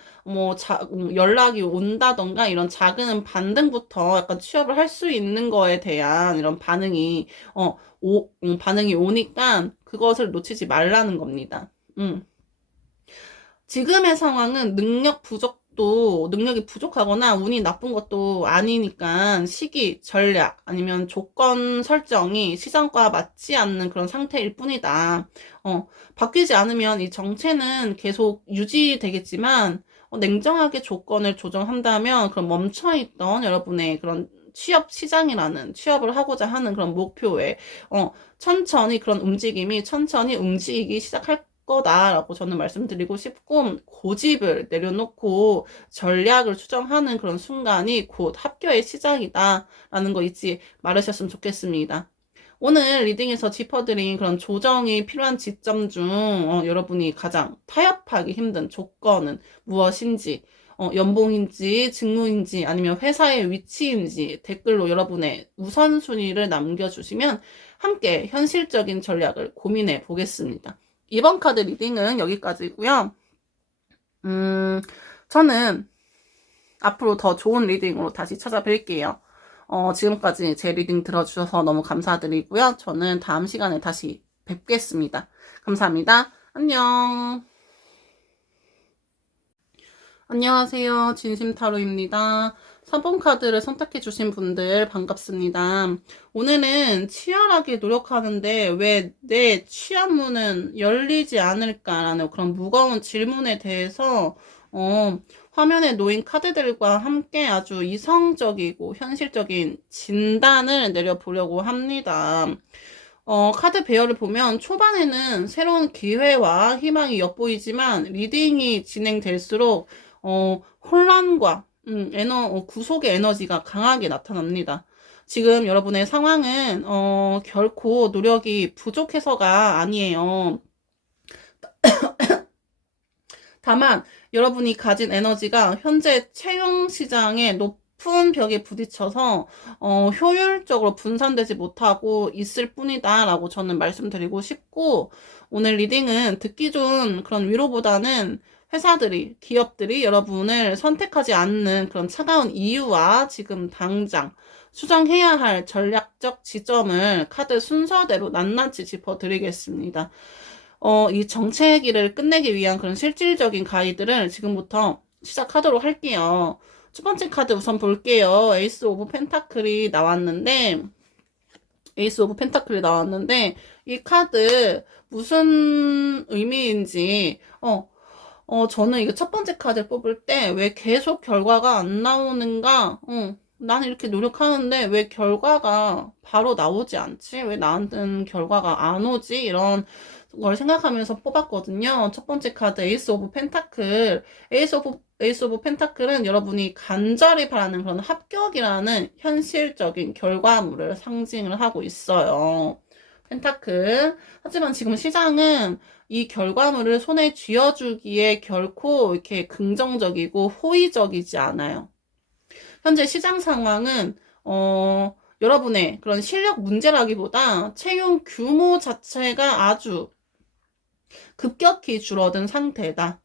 연락이 온다던가 이런 작은 반등부터 약간 취업을 할 수 있는 거에 대한 이런 반응이 오니까 그것을 놓치지 말라는 겁니다. 지금의 상황은 능력이 부족하거나 운이 나쁜 것도 아니니까 시기, 전략, 아니면 조건 설정이 시장과 맞지 않는 그런 상태일 뿐이다. 바뀌지 않으면 이 정체는 계속 유지되겠지만, 냉정하게 조건을 조정한다면 그런 멈춰있던 여러분의 그런 취업을 하고자 하는 그런 목표에, 천천히 움직이기 시작할 거다라고 저는 말씀드리고 싶고 고집을 내려놓고 전략을 추정하는 그런 순간이 곧 합격의 시작이다라는 거 잊지 말으셨으면 좋겠습니다. 오늘 리딩에서 짚어드린 그런 조정이 필요한 지점 중 여러분이 가장 타협하기 힘든 조건은 무엇인지 연봉인지 직무인지 아니면 회사의 위치인지 댓글로 여러분의 우선순위를 남겨주시면 함께 현실적인 전략을 고민해 보겠습니다. 이번 카드 리딩은 여기까지고요. 저는 앞으로 더 좋은 리딩으로 다시 찾아뵐게요. 지금까지 제 리딩 들어주셔서 너무 감사드리고요. 저는 다음 시간에 다시 뵙겠습니다. 감사합니다. 안녕. 안녕하세요. 진심타로입니다. 3번 카드를 선택해주신 분들 반갑습니다. 오늘은 치열하게 노력하는데 왜 내 취업문은 열리지 않을까라는 그런 무거운 질문에 대해서 화면에 놓인 카드들과 함께 아주 이성적이고 현실적인 진단을 내려보려고 합니다. 카드 배열을 보면 초반에는 새로운 기회와 희망이 엿보이지만 리딩이 진행될수록 혼란과 구속의 에너지가 강하게 나타납니다. 지금 여러분의 상황은 결코 노력이 부족해서가 아니에요. 다만 여러분이 가진 에너지가 현재 채용 시장의 높은 벽에 부딪혀서 효율적으로 분산되지 못하고 있을 뿐이다 라고 저는 말씀드리고 싶고, 오늘 리딩은 듣기 좋은 그런 위로보다는 기업들이 여러분을 선택하지 않는 그런 차가운 이유와 지금 당장 수정해야 할 전략적 지점을 카드 순서대로 낱낱이 짚어드리겠습니다. 이 정체기를 끝내기 위한 그런 실질적인 가이드를 지금부터 시작하도록 할게요. 첫 번째 카드 우선 볼게요. 에이스 오브 펜타클이 나왔는데, 에이스 오브 펜타클이 나왔는데, 이 카드 무슨 의미인지, 저는 이거 첫 번째 카드 뽑을 때 왜 계속 결과가 안 나오는가? 나는 이렇게 노력하는데 왜 결과가 바로 나오지 않지? 왜 나한테는 결과가 안 오지? 이런 걸 생각하면서 뽑았거든요. 첫 번째 카드 에이스 오브 펜타클. 에이스 오브 펜타클은 여러분이 간절히 바라는 그런 합격이라는 현실적인 결과물을 상징을 하고 있어요. 펜타클. 하지만 지금 시장은 이 결과물을 손에 쥐어주기에 결코 이렇게 긍정적이고 호의적이지 않아요. 현재 시장 상황은, 여러분의 그런 실력 문제라기보다 채용 규모 자체가 아주 급격히 줄어든 상태다.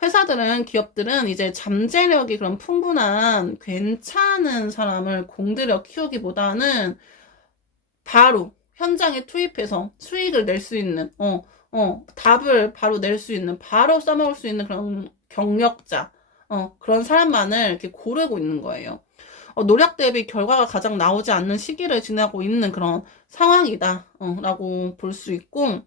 회사들은, 기업들은 이제 잠재력이 그런 풍부한 괜찮은 사람을 공들여 키우기보다는 바로 현장에 투입해서 수익을 낼 수 있는, 답을 바로 낼 수 있는, 바로 써먹을 수 있는 그런 경력자, 그런 사람만을 이렇게 고르고 있는 거예요. 노력 대비 결과가 가장 나오지 않는 시기를 지나고 있는 그런 상황이다, 라고 볼 수 있고,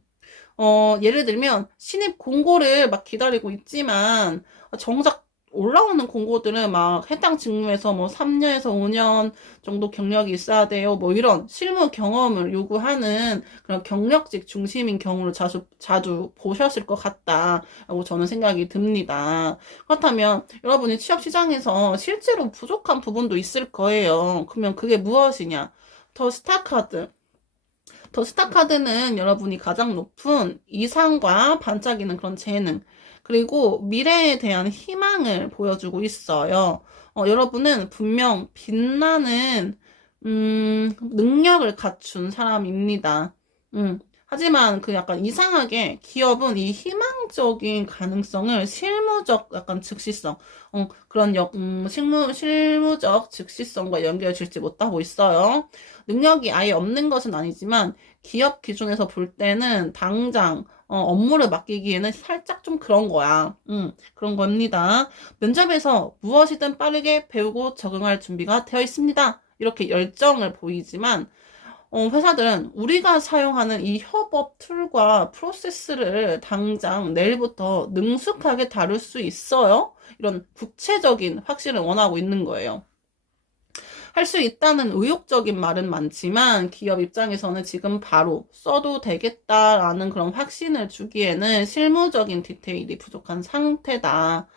예를 들면, 신입 공고를 막 기다리고 있지만, 정작 올라오는 공고들은 막 해당 직무에서 뭐 3년에서 5년 정도 경력이 있어야 돼요. 뭐 이런 실무 경험을 요구하는 그런 경력직 중심인 경우를 자주 보셨을 것 같다라고 저는 생각이 듭니다. 그렇다면 여러분이 취업 시장에서 실제로 부족한 부분도 있을 거예요. 그러면 그게 무엇이냐? 더 스타카드. 더 스타카드는 여러분이 가장 높은 이상과 반짝이는 그런 재능, 그리고 미래에 대한 희망을 보여주고 있어요. 여러분은 분명 빛나는, 능력을 갖춘 사람입니다. 하지만 그 약간 이상하게 기업은 이 희망적인 가능성을 실무적 약간 즉시성, 그런 실무적 즉시성과 연결짓지 못하고 있어요. 능력이 아예 없는 것은 아니지만 기업 기준에서 볼 때는 당장 업무를 맡기기에는 살짝 좀 그런 거야. 그런 겁니다. 면접에서 무엇이든 빠르게 배우고 적응할 준비가 되어 있습니다. 이렇게 열정을 보이지만 회사들은 우리가 사용하는 이 협업 툴과 프로세스를 당장 내일부터 능숙하게 다룰 수 있어요? 이런 구체적인 확신을 원하고 있는 거예요. 할 수 있다는 의욕적인 말은 많지만 기업 입장에서는 지금 바로 써도 되겠다라는 그런 확신을 주기에는 실무적인 디테일이 부족한 상태다.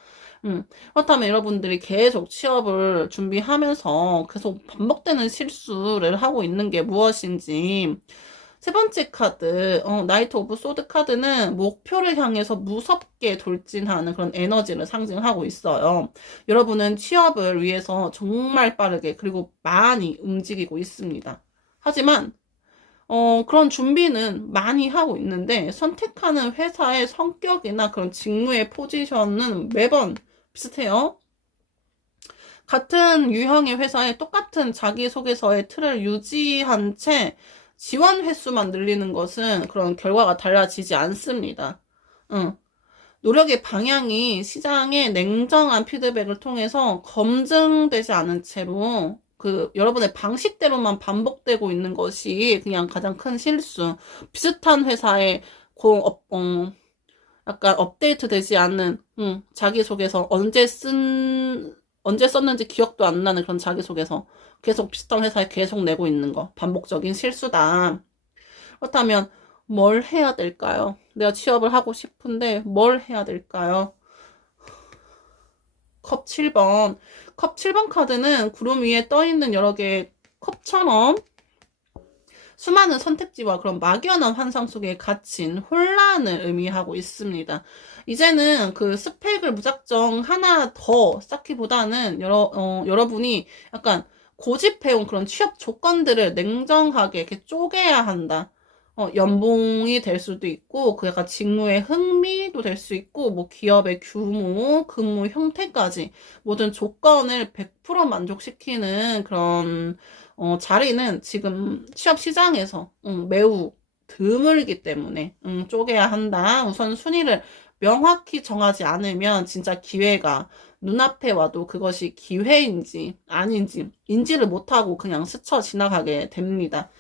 그렇다면 여러분들이 계속 취업을 준비하면서 계속 반복되는 실수를 하고 있는 게 무엇인지. 세 번째 카드, 나이트 오브 소드 카드는 목표를 향해서 무섭게 돌진하는 그런 에너지를 상징하고 있어요. 여러분은 취업을 위해서 정말 빠르게 그리고 많이 움직이고 있습니다. 하지만 그런 준비는 많이 하고 있는데 선택하는 회사의 성격이나 그런 직무의 포지션은 매번 비슷해요. 같은 유형의 회사에 똑같은 자기소개서의 틀을 유지한 채 지원 횟수만 늘리는 것은 그런 결과가 달라지지 않습니다. 노력의 방향이 시장의 냉정한 피드백을 통해서 검증되지 않은 채로 여러분의 방식대로만 반복되고 있는 것이 그냥 가장 큰 실수. 비슷한 회사에 약간 업데이트 되지 않는, 자기소개서 언제 썼는지 기억도 안 나는 그런 자기소개서. 계속 비슷한 회사에 계속 내고 있는 거. 반복적인 실수다. 그렇다면 뭘 해야 될까요? 내가 취업을 하고 싶은데 뭘 해야 될까요? 컵 7번. 컵 7번 카드는 구름 위에 떠있는 여러 개의 컵처럼 수많은 선택지와 그런 막연한 환상 속에 갇힌 혼란을 의미하고 있습니다. 이제는 그 스펙을 무작정 하나 더 쌓기보다는 여러분이 약간 고집해온 그런 취업 조건들을 냉정하게 이렇게 쪼개야 한다. 연봉이 될 수도 있고, 그 약간 직무의 흥미도 될 수 있고, 뭐 기업의 규모, 근무 형태까지 모든 조건을 100% 만족시키는 그런 자리는 지금 취업 시장에서 매우 드물기 때문에 쪼개야 한다. 우선 순위를 명확히 정하지 않으면 진짜 기회가 눈앞에 와도 그것이 기회인지 아닌지 인지를 못하고 그냥 스쳐 지나가게 됩니다.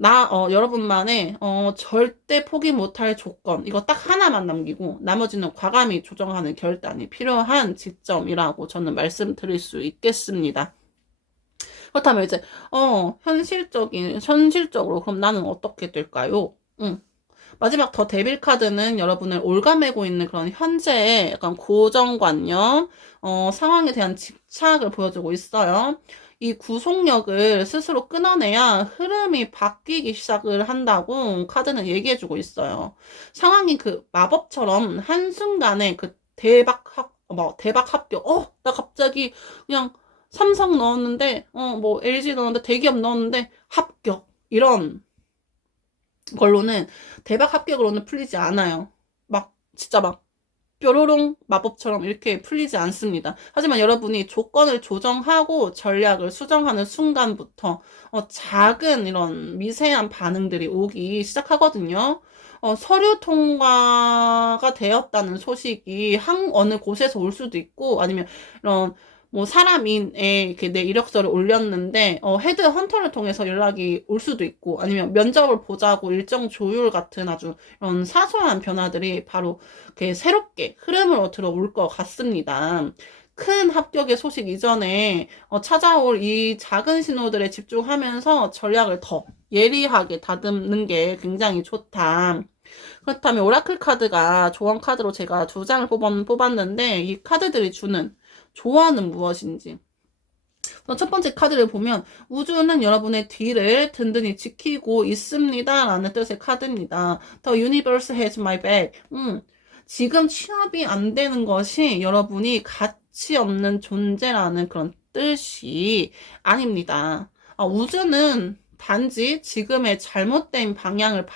여러분만의 절대 포기 못할 조건 이거 딱 하나만 남기고 나머지는 과감히 조정하는 결단이 필요한 지점이라고 저는 말씀드릴 수 있겠습니다. 그렇다면 이제 현실적으로 그럼 나는 어떻게 될까요? 마지막 더 데빌 카드는 여러분을 올가매고 있는 그런 현재의 약간 고정관념, 상황에 대한 집착을 보여주고 있어요. 이 구속력을 스스로 끊어내야 흐름이 바뀌기 시작을 한다고 카드는 얘기해주고 있어요. 상황이 그 마법처럼 한순간에 그 대박 합격. 나 갑자기 그냥 삼성 넣었는데, 뭐 LG 넣었는데 대기업 넣었는데 합격. 이런 걸로는 대박 합격으로는 풀리지 않아요. 진짜 뾰로롱 마법처럼 이렇게 풀리지 않습니다. 하지만 여러분이 조건을 조정하고 전략을 수정하는 순간부터 작은 이런 미세한 반응들이 오기 시작하거든요. 서류 통과가 되었다는 소식이 어느 곳에서 올 수도 있고 아니면 이런 뭐 사람인에 이렇게 내 이력서를 올렸는데 헤드 헌터를 통해서 연락이 올 수도 있고 아니면 면접을 보자고 일정 조율 같은 아주 이런 사소한 변화들이 바로 이렇게 새롭게 흐름으로 들어올 것 같습니다. 큰 합격의 소식 이전에 찾아올 이 작은 신호들에 집중하면서 전략을 더 예리하게 다듬는 게 굉장히 좋다. 그렇다면 오라클 카드가 조언 카드로 제가 2장을 뽑았는데 이 카드들이 주는 조언은 무엇인지. 첫 번째 카드를 보면 우주는 여러분의 뒤를 든든히 지키고 있습니다 라는 뜻의 카드입니다. The universe has my back. 지금 취업이 안 되는 것이 여러분이 가치 없는 존재라는 그런 뜻이 아닙니다. 우주는 단지 지금의 잘못된 방향을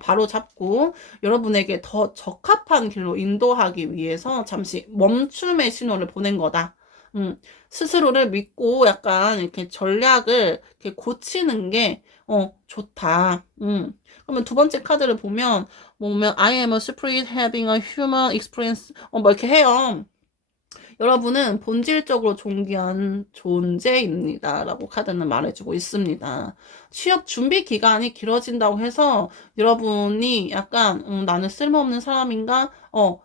바로 잡고 여러분에게 더 적합한 길로 인도하기 위해서 잠시 멈춤의 신호를 보낸 거다. 스스로를 믿고 약간 이렇게 전략을 이렇게 고치는 게 좋다. 그러면 2번째 카드를 보면 I am a spirit having a human experience 뭐 이렇게 해요. 여러분은 본질적으로 존귀한 존재입니다. 라고 카드는 말해주고 있습니다. 취업 준비 기간이 길어진다고 해서 여러분이 약간 나는 쓸모없는 사람인가?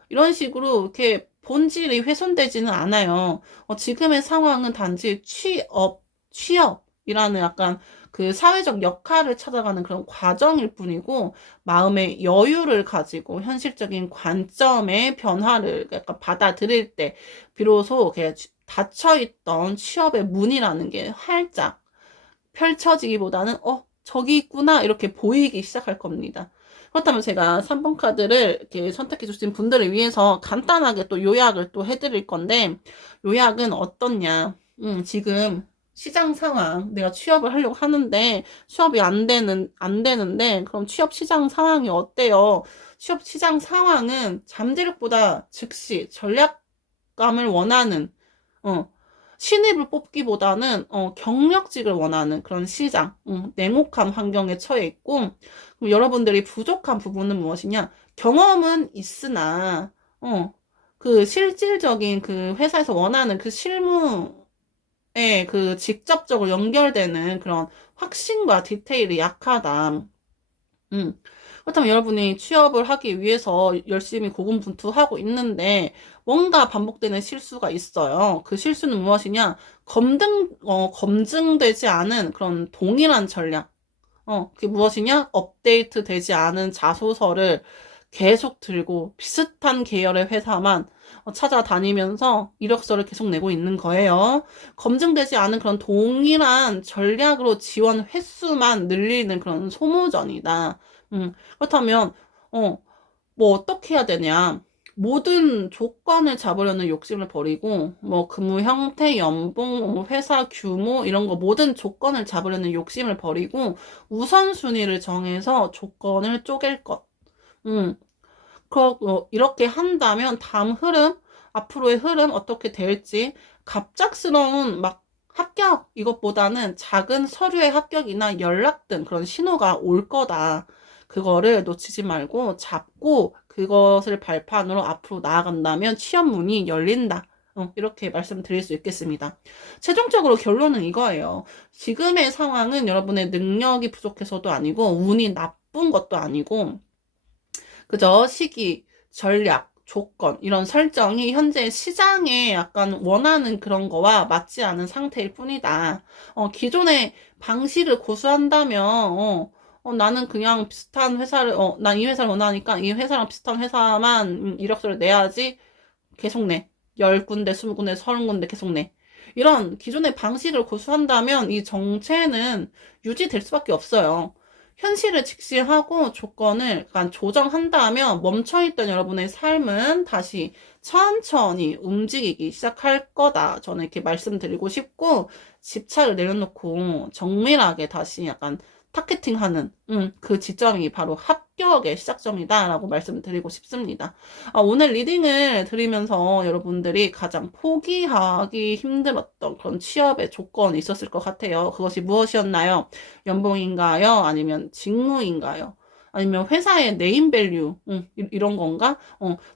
이런 식으로 이렇게 본질이 훼손되지는 않아요. 지금의 상황은 단지 취업이라는 약간 그 사회적 역할을 찾아가는 그런 과정일 뿐이고 마음의 여유를 가지고 현실적인 관점의 변화를 약간 받아들일 때 비로소 닫혀있던 취업의 문이라는 게 활짝 펼쳐지기보다는 저기 있구나 이렇게 보이기 시작할 겁니다. 그렇다면 제가 3번 카드를 이렇게 선택해 주신 분들을 위해서 간단하게 또 요약을 또 해드릴 건데 요약은 어떻냐. 지금 시장 상황, 내가 취업을 하려고 하는데 취업이 안 되는데 그럼 취업 시장 상황이 어때요? 취업 시장 상황은 잠재력보다 즉시 전략감을 원하는 신입을 뽑기보다는 경력직을 원하는 그런 시장, 냉혹한 환경에 처해 있고 그럼 여러분들이 부족한 부분은 무엇이냐? 경험은 있으나 그 실질적인 그 회사에서 원하는 그 실무 그 직접적으로 연결되는 그런 확신과 디테일이 약하다. 그렇다면 여러분이 취업을 하기 위해서 열심히 고군분투하고 있는데 뭔가 반복되는 실수가 있어요. 그 실수는 무엇이냐? 검증되지 않은 그런 동일한 전략. 그게 무엇이냐? 업데이트 되지 않은 자소서를 계속 들고 비슷한 계열의 회사만 찾아다니면서 이력서를 계속 내고 있는 거예요. 검증되지 않은 그런 동일한 전략으로 지원 횟수만 늘리는 그런 소모전이다. 그렇다면 뭐 어떻게 해야 되냐? 모든 조건을 잡으려는 욕심을 버리고 뭐 근무 형태, 연봉, 뭐 회사 규모 이런 거 모든 조건을 잡으려는 욕심을 버리고 우선순위를 정해서 조건을 쪼갤 것. 이렇게 한다면 다음 흐름, 앞으로의 흐름 어떻게 될지 갑작스러운 합격 이것보다는 작은 서류의 합격이나 연락 등 그런 신호가 올 거다. 그거를 놓치지 말고 잡고 그것을 발판으로 앞으로 나아간다면 취업 문이 열린다. 이렇게 말씀드릴 수 있겠습니다. 최종적으로 결론은 이거예요. 지금의 상황은 여러분의 능력이 부족해서도 아니고 운이 나쁜 것도 아니고 그저 시기, 전략, 조건 이런 설정이 현재 시장에 약간 원하는 그런 거와 맞지 않은 상태일 뿐이다. 기존의 방식을 고수한다면 나는 그냥 비슷한 회사를 난 이 회사를 원하니까 이 회사랑 비슷한 회사만 이력서를 내야지. 계속 내. 10군데, 20군데, 30군데 계속 내. 이런 기존의 방식을 고수한다면 이 정체는 유지될 수밖에 없어요. 현실을 직시하고 조건을 약간 조정한다면 멈춰있던 여러분의 삶은 다시 천천히 움직이기 시작할 거다. 저는 이렇게 말씀드리고 싶고, 집착을 내려놓고 정밀하게 다시 약간 타겟팅하는 그 지점이 바로 합격의 시작점이다 라고 말씀드리고 싶습니다. 오늘 리딩을 드리면서 여러분들이 가장 포기하기 힘들었던 그런 취업의 조건이 있었을 것 같아요. 그것이 무엇이었나요? 연봉인가요? 아니면 직무인가요? 아니면 회사의 네임밸류 이런 건가?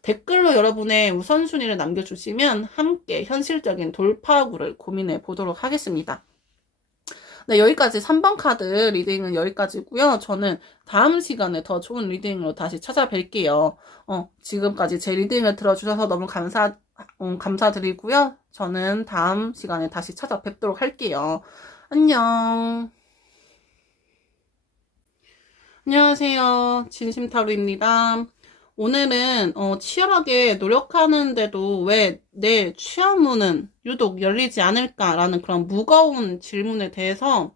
댓글로 여러분의 우선순위를 남겨주시면 함께 현실적인 돌파구를 고민해 보도록 하겠습니다. 네, 여기까지 3번 카드 리딩은 여기까지고요. 저는 다음 시간에 더 좋은 리딩으로 다시 찾아뵐게요. 지금까지 제 리딩을 들어주셔서 너무 감사드리고요. 저는 다음 시간에 다시 찾아뵙도록 할게요. 안녕. 안녕하세요. 진심타로입니다. 오늘은 치열하게 노력하는데도 왜 내 취업문은 유독 열리지 않을까라는 그런 무거운 질문에 대해서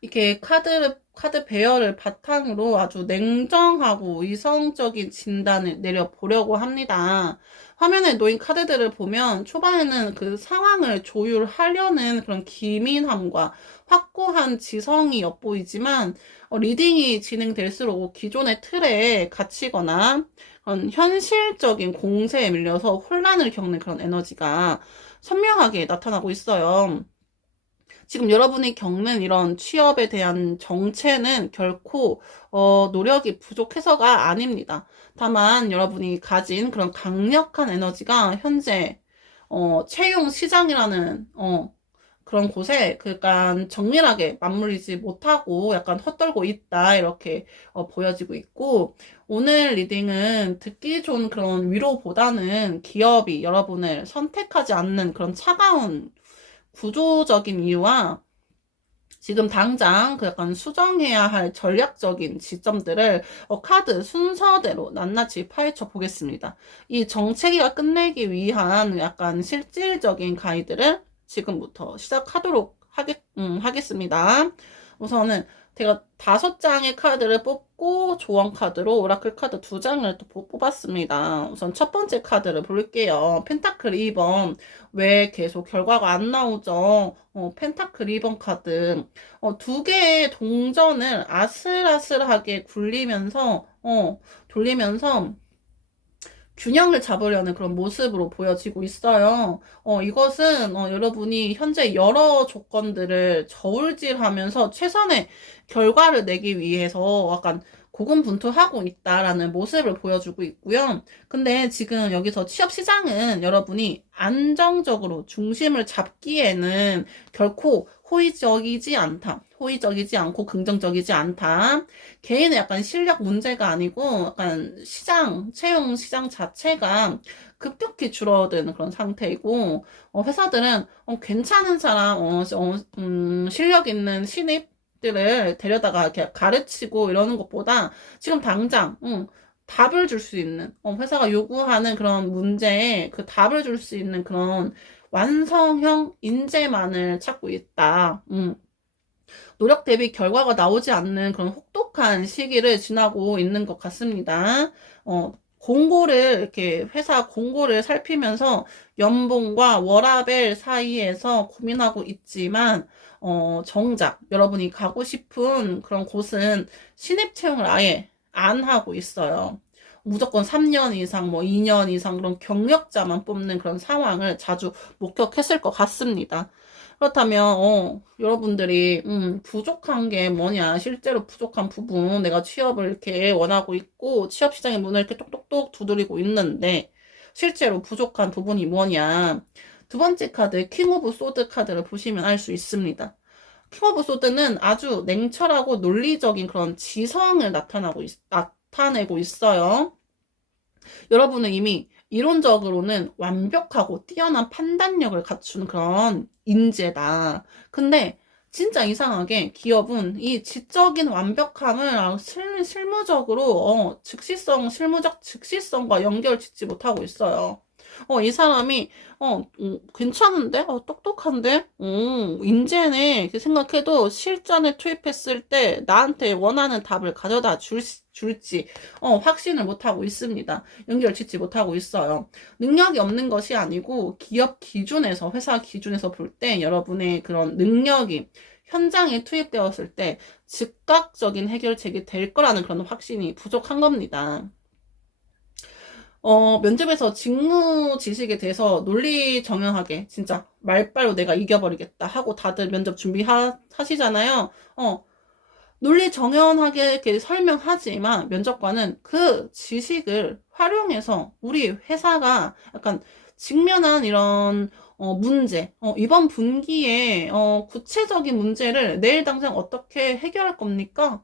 이렇게 카드 배열을 바탕으로 아주 냉정하고 이성적인 진단을 내려보려고 합니다. 화면에 놓인 카드들을 보면 초반에는 그 상황을 조율하려는 그런 기민함과 확고한 지성이 엿보이지만 리딩이 진행될수록 기존의 틀에 갇히거나 그런 현실적인 공세에 밀려서 혼란을 겪는 그런 에너지가 선명하게 나타나고 있어요. 지금 여러분이 겪는 이런 취업에 대한 정체는 결코 노력이 부족해서가 아닙니다. 다만 여러분이 가진 그런 강력한 에너지가 현재 채용 시장이라는 그런 곳에 약간 정밀하게 맞물리지 못하고 약간 헛돌고 있다 이렇게 보여지고 있고, 오늘 리딩은 듣기 좋은 그런 위로보다는 기업이 여러분을 선택하지 않는 그런 차가운 구조적인 이유와 지금 당장 그 약간 수정해야 할 전략적인 지점들을 카드 순서대로 낱낱이 파헤쳐 보겠습니다. 이 정체기가 끝내기 위한 약간 실질적인 가이드를 지금부터 시작하도록 하겠습니다. 우선은 제가 5장의 카드를 뽑고 조언 카드로 오라클 카드 2장을 또 뽑았습니다. 우선 첫 번째 카드를 볼게요. 펜타클 2번. 왜 계속 결과가 안 나오죠? 펜타클 2번 카드. 두 개의 동전을 아슬아슬하게 돌리면서 균형을 잡으려는 그런 모습으로 보여지고 있어요. 이것은 여러분이 현재 여러 조건들을 저울질하면서 최선의 결과를 내기 위해서 약간 고군분투하고 있다라는 모습을 보여주고 있고요. 근데 지금 여기서 취업 시장은 여러분이 안정적으로 중심을 잡기에는 결코 호의적이지 않다. 호의적이지 않고 긍정적이지 않다. 개인의 약간 실력 문제가 아니고 약간 채용 시장 자체가 급격히 줄어드는 그런 상태이고, 회사들은 괜찮은 사람, 실력 있는 신입들을 데려다가 이렇게 가르치고 이러는 것보다 지금 당장 답을 줄 수 있는 회사가 요구하는 그런 문제에 그 답을 줄 수 있는 그런 완성형 인재만을 찾고 있다. 노력 대비 결과가 나오지 않는 그런 혹독한 시기를 지나고 있는 것 같습니다. 회사 공고를 살피면서 연봉과 워라밸 사이에서 고민하고 있지만, 정작 여러분이 가고 싶은 그런 곳은 신입 채용을 아예 안 하고 있어요. 무조건 3년 이상, 2년 이상 그런 경력자만 뽑는 그런 상황을 자주 목격했을 것 같습니다. 그렇다면, 여러분들이, 부족한 게 뭐냐, 실제로 부족한 부분, 내가 취업을 이렇게 원하고 있고, 취업 시장의 문을 이렇게 똑똑똑 두드리고 있는데, 실제로 부족한 부분이 뭐냐. 두 번째 카드, 킹 오브 소드 카드를 보시면 알 수 있습니다. 킹 오브 소드는 아주 냉철하고 논리적인 그런 지성을 나타내고 있어요. 여러분은 이미 이론적으로는 완벽하고 뛰어난 판단력을 갖춘 그런 인재다. 근데 진짜 이상하게 기업은 이 지적인 완벽함을 실무적으로 실무적 즉시성과 연결 짓지 못하고 있어요. 이 사람이 괜찮은데? 똑똑한데? 인재네. 이렇게 생각해도 실전에 투입했을 때 나한테 원하는 답을 가져다 줄지 확신을 못하고 있습니다. 연결 짓지 못하고 있어요. 능력이 없는 것이 아니고 기업 기준에서, 회사 기준에서 볼 때 여러분의 그런 능력이 현장에 투입되었을 때 즉각적인 해결책이 될 거라는 그런 확신이 부족한 겁니다. 면접에서 직무 지식에 대해서 논리 정연하게 진짜 말빨로 내가 이겨버리겠다 하고 다들 면접 준비하시잖아요. 논리 정연하게 이렇게 설명하지만 면접관은 그 지식을 활용해서 우리 회사가 약간 직면한 이런 문제, 이번 분기에 구체적인 문제를 내일 당장 어떻게 해결할 겁니까?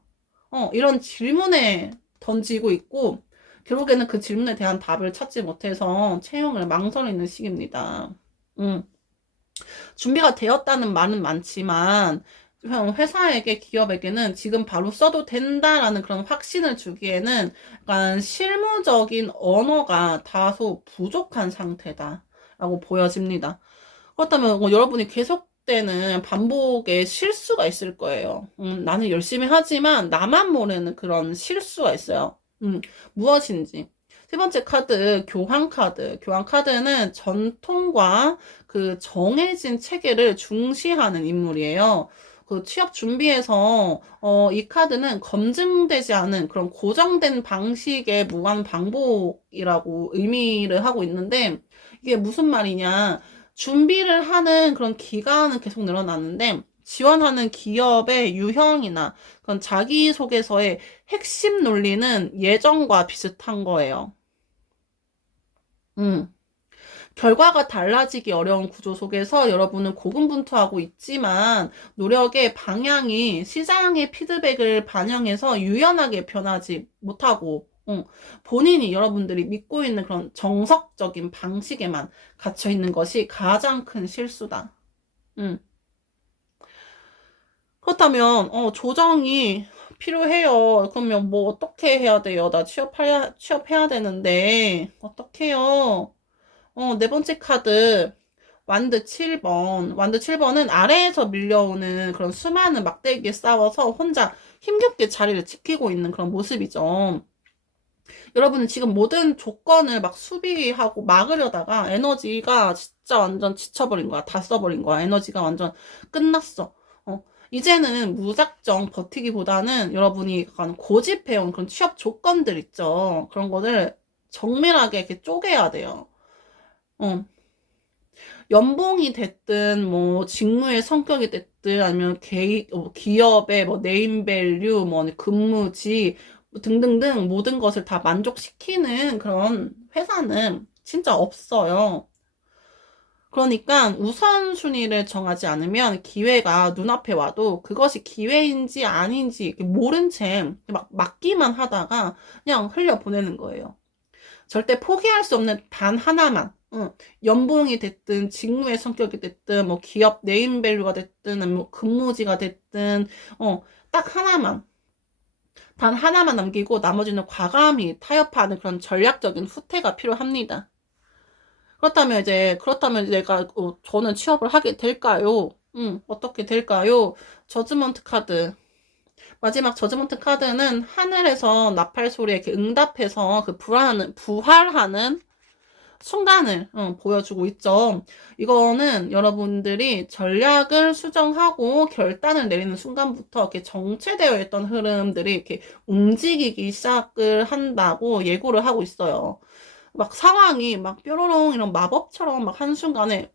이런 질문에 던지고 있고 결국에는 그 질문에 대한 답을 찾지 못해서 채용을 망설이는 시기입니다. 준비가 되었다는 말은 많지만 회사에게 기업에게는 지금 바로 써도 된다라는 그런 확신을 주기에는 약간 실무적인 언어가 다소 부족한 상태다라고 보여집니다. 그렇다면 여러분이 계속되는 반복의 실수가 있을 거예요. 나는 열심히 하지만 나만 모르는 그런 실수가 있어요. 무엇인지. 세 번째 카드, 교환 카드. 교환 카드는 전통과 그 정해진 체계를 중시하는 인물이에요. 그 취업 준비에서 이 카드는 검증되지 않은 그런 고정된 방식의 무한 반복이라고 의미를 하고 있는데 이게 무슨 말이냐? 준비를 하는 그런 기간은 계속 늘어나는데 지원하는 기업의 유형이나 그런 자기소개서의 핵심 논리는 예전과 비슷한 거예요. 결과가 달라지기 어려운 구조 속에서 여러분은 고군분투하고 있지만 노력의 방향이 시장의 피드백을 반영해서 유연하게 변하지 못하고 본인이 여러분들이 믿고 있는 그런 정석적인 방식에만 갇혀 있는 것이 가장 큰 실수다. 그렇다면 조정이 필요해요. 그러면 뭐 어떻게 해야 돼요? 나 취업해야 되는데 어떡해요? 네 번째 카드 완드 7번. 완드 7번은 아래에서 밀려오는 그런 수많은 막대기에 싸워서 혼자 힘겹게 자리를 지키고 있는 그런 모습이죠. 여러분은 지금 모든 조건을 막 수비하고 막으려다가 에너지가 진짜 완전 지쳐버린 거야. 다 써버린 거야. 에너지가 완전 끝났어. 이제는 무작정 버티기보다는 여러분이 약간 고집해온 그런 취업 조건들 있죠. 그런 거를 정밀하게 이렇게 쪼개야 돼요. 어. 연봉이 됐든 뭐 직무의 성격이 됐든 아니면 기업의 뭐 네임밸류 뭐 근무지 뭐 등등등 모든 것을 다 만족시키는 그런 회사는 진짜 없어요. 그러니까 우선순위를 정하지 않으면 기회가 눈앞에 와도 그것이 기회인지 아닌지 모른 채 막 맡기만 하다가 그냥 흘려보내는 거예요. 절대 포기할 수 없는 단 하나만. 연봉이 됐든 직무의 성격이 됐든 뭐 기업 네임밸류가 됐든 뭐 근무지가 됐든 딱 하나만 단 하나만 남기고 나머지는 과감히 타협하는 그런 전략적인 후퇴가 필요합니다. 그렇다면 내가 저는 취업을 하게 될까요? 어떻게 될까요? 저지먼트 카드. 마지막 저지먼트 카드는 하늘에서 나팔 소리에 이렇게 응답해서 그 부활하는 순간을 보여주고 있죠. 이거는 여러분들이 전략을 수정하고 결단을 내리는 순간부터 이렇게 정체되어 있던 흐름들이 이렇게 움직이기 시작을 한다고 예고를 하고 있어요. 막 상황이 막 뾰로롱 이런 마법처럼 막 한순간에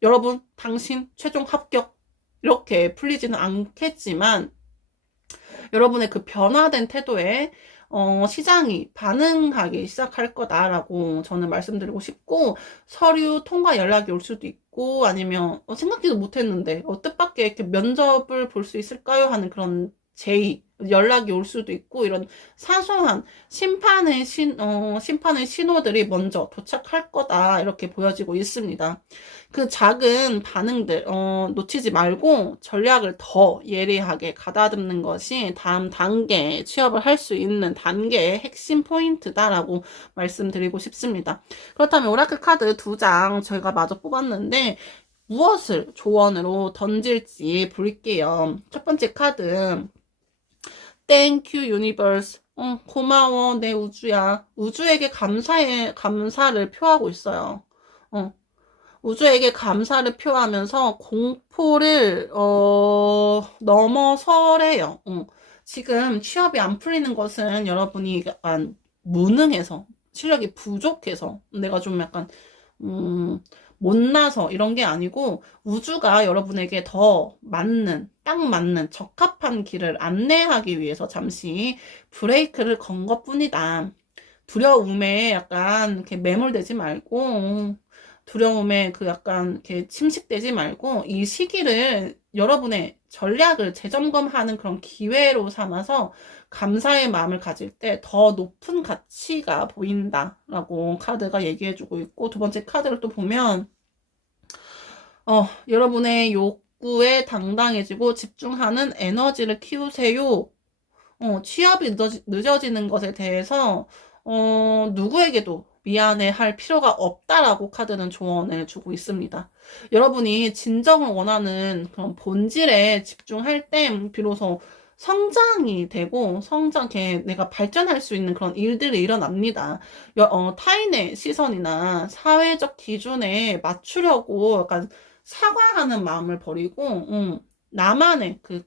여러분, 당신 최종 합격 이렇게 풀리지는 않겠지만 여러분의 그 변화된 태도에 시장이 반응하기 시작할 거다라고 저는 말씀드리고 싶고, 서류 통과 연락이 올 수도 있고, 아니면 생각지도 못했는데 뜻밖의 이렇게 면접을 볼 수 있을까요? 하는 그런 제의, 연락이 올 수도 있고, 이런 사소한 심판의 신호들이 먼저 도착할 거다, 이렇게 보여지고 있습니다. 그 작은 반응들, 놓치지 말고 전략을 더 예리하게 가다듬는 것이 다음 단계 취업을 할 수 있는 단계의 핵심 포인트다라고 말씀드리고 싶습니다. 그렇다면 오라클 카드 2장 저희가 마저 뽑았는데, 무엇을 조언으로 던질지 볼게요. 첫 번째 카드, Thank you, universe. 고마워, 내 우주야. 우주에게 감사를 표하고 있어요. 우주에게 감사를 표하면서 공포를, 넘어서래요. 지금 취업이 안 풀리는 것은 여러분이 약간 무능해서, 실력이 부족해서, 내가 좀 약간, 못나서 이런 게 아니고, 우주가 여러분에게 더 딱 맞는 적합한 길을 안내하기 위해서 잠시 브레이크를 건 것뿐이다. 두려움에 약간 이렇게 매몰되지 말고, 두려움에 그 약간 이렇게 침식되지 말고, 이 시기를 여러분의 전략을 재점검하는 그런 기회로 삼아서 감사의 마음을 가질 때 더 높은 가치가 보인다라고 카드가 얘기해주고 있고, 두 번째 카드를 또 보면, 여러분의 욕구에 당당해지고 집중하는 에너지를 키우세요. 취업이 늦어지는 것에 대해서, 누구에게도 미안해 할 필요가 없다라고 카드는 조언을 주고 있습니다. 여러분이 진정을 원하는 그런 본질에 집중할 때, 비로소 성장이 되고, 이렇게 내가 발전할 수 있는 그런 일들이 일어납니다. 타인의 시선이나 사회적 기준에 맞추려고 약간 사과하는 마음을 버리고, 나만의 그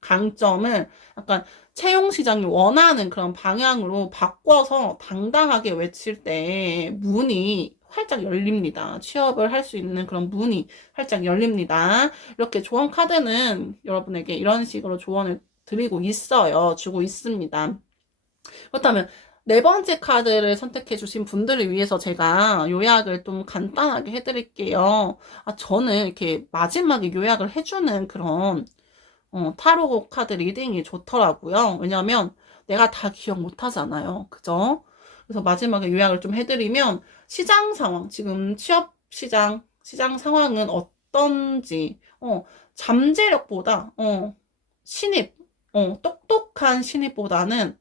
강점을 약간 채용 시장이 원하는 그런 방향으로 바꿔서 당당하게 외칠 때 문이 활짝 열립니다. 취업을 할 수 있는 그런 문이 활짝 열립니다. 이렇게 조언 카드는 여러분에게 이런 식으로 조언을 주고 있습니다. 그렇다면 네 번째 카드를 선택해 주신 분들을 위해서 제가 요약을 좀 간단하게 해드릴게요. 저는 이렇게 마지막에 요약을 해주는 그런 타로 카드 리딩이 좋더라고요. 왜냐면 내가 다 기억 못 하잖아요. 그죠? 그래서 마지막에 요약을 좀 해드리면, 시장 상황, 지금 취업 시장 상황은 어떤지, 잠재력보다, 신입, 똑똑한 신입보다는,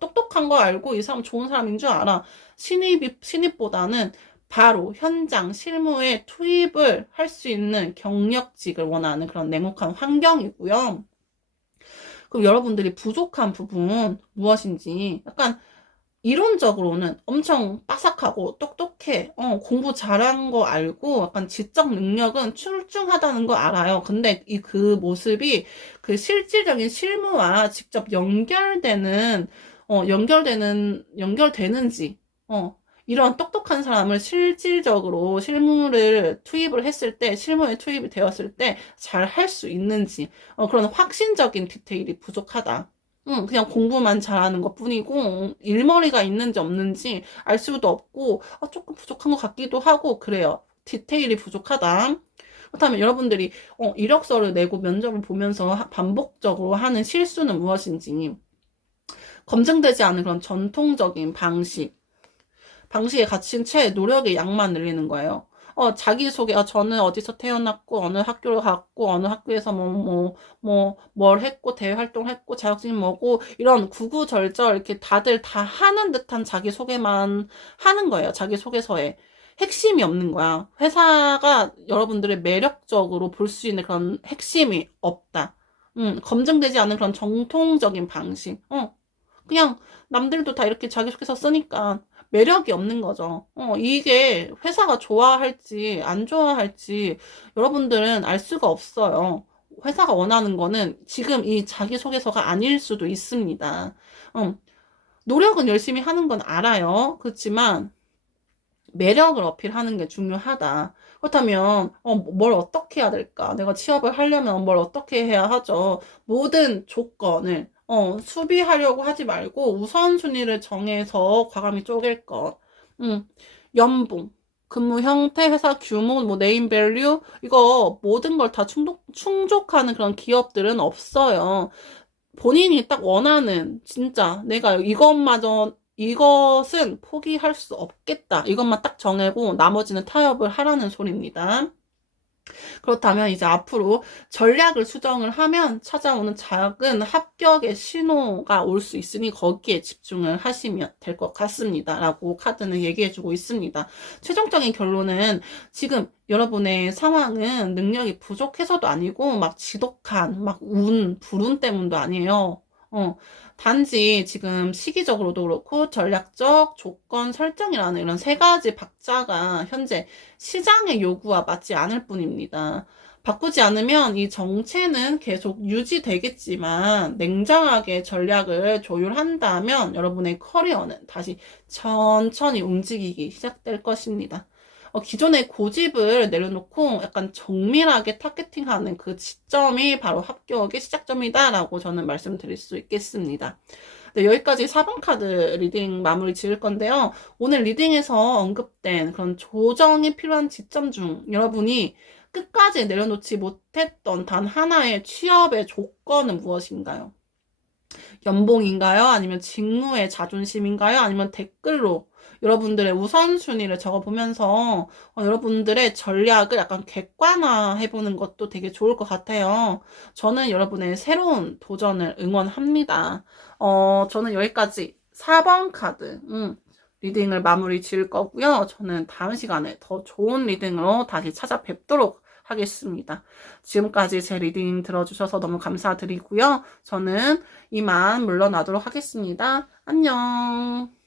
똑똑한 거 알고 이 사람 좋은 사람인 줄 알아. 신입보다는 바로 현장 실무에 투입을 할 수 있는 경력직을 원하는 그런 냉혹한 환경이고요. 그럼 여러분들이 부족한 부분 무엇인지, 약간 이론적으로는 엄청 빠삭하고 똑똑해, 공부 잘한 거 알고, 약간 지적 능력은 출중하다는 거 알아요. 근데 그 모습이 그 실질적인 실무와 직접 연결되는지, 이런 똑똑한 사람을 실질적으로 실무에 투입이 되었을 때 잘 할 수 있는지, 그런 확신적인 디테일이 부족하다. 그냥 공부만 잘하는 것 뿐이고, 일머리가 있는지 없는지 알 수도 없고, 조금 부족한 것 같기도 하고, 그래요. 디테일이 부족하다. 그렇다면 여러분들이, 이력서를 내고 면접을 보면서 반복적으로 하는 실수는 무엇인지, 검증되지 않은 그런 전통적인 방식에 갇힌 채 노력의 양만 늘리는 거예요. 자기소개, 저는 어디서 태어났고, 어느 학교를 갔고, 어느 학교에서 뭘 했고, 대외 활동을 했고, 자격증이 뭐고, 이런 구구절절 이렇게 다들 다 하는 듯한 자기소개만 하는 거예요. 자기소개서에. 핵심이 없는 거야. 회사가 여러분들의 매력적으로 볼 수 있는 그런 핵심이 없다. 검증되지 않은 그런 정통적인 방식. 그냥 남들도 다 이렇게 자기소개서 쓰니까 매력이 없는 거죠. 이게 회사가 좋아할지 안 좋아할지 여러분들은 알 수가 없어요. 회사가 원하는 거는 지금 이 자기소개서가 아닐 수도 있습니다. 노력은 열심히 하는 건 알아요. 그렇지만 매력을 어필하는 게 중요하다. 그렇다면 뭘 어떻게 해야 될까? 내가 취업을 하려면 뭘 어떻게 해야 하죠? 모든 조건을 수비하려고 하지 말고 우선순위를 정해서 과감히 쪼갤 것. 연봉, 근무 형태, 회사 규모, 뭐 네임밸류 이거 모든 걸 다 충족하는 그런 기업들은 없어요. 본인이 딱 원하는 진짜 내가 이것은 포기할 수 없겠다. 이것만 딱 정하고 나머지는 타협을 하라는 소리입니다. 그렇다면 이제 앞으로 전략을 수정을 하면 찾아오는 작은 합격의 신호가 올 수 있으니 거기에 집중을 하시면 될 것 같습니다. 라고 카드는 얘기해주고 있습니다. 최종적인 결론은 지금 여러분의 상황은 능력이 부족해서도 아니고 막 지독한 막 불운 때문도 아니에요. 단지 지금 시기적으로도 그렇고 전략적 조건 설정이라는 이런 세 가지 박자가 현재 시장의 요구와 맞지 않을 뿐입니다. 바꾸지 않으면 이 정체는 계속 유지되겠지만 냉정하게 전략을 조율한다면 여러분의 커리어는 다시 천천히 움직이기 시작될 것입니다. 기존의 고집을 내려놓고 약간 정밀하게 타겟팅하는 그 지점이 바로 합격의 시작점이다라고 저는 말씀드릴 수 있겠습니다. 네, 여기까지 4번 카드 리딩 마무리 지을 건데요. 오늘 리딩에서 언급된 그런 조정이 필요한 지점 중 여러분이 끝까지 내려놓지 못했던 단 하나의 취업의 조건은 무엇인가요? 연봉인가요? 아니면 직무의 자존심인가요? 아니면 댓글로 여러분들의 우선순위를 적어보면서 여러분들의 전략을 약간 객관화해보는 것도 되게 좋을 것 같아요. 저는 여러분의 새로운 도전을 응원합니다. 저는 여기까지 4번 카드 리딩을 마무리 지을 거고요. 저는 다음 시간에 더 좋은 리딩으로 다시 찾아뵙도록 하겠습니다. 지금까지 제 리딩 들어주셔서 너무 감사드리고요. 저는 이만 물러나도록 하겠습니다. 안녕.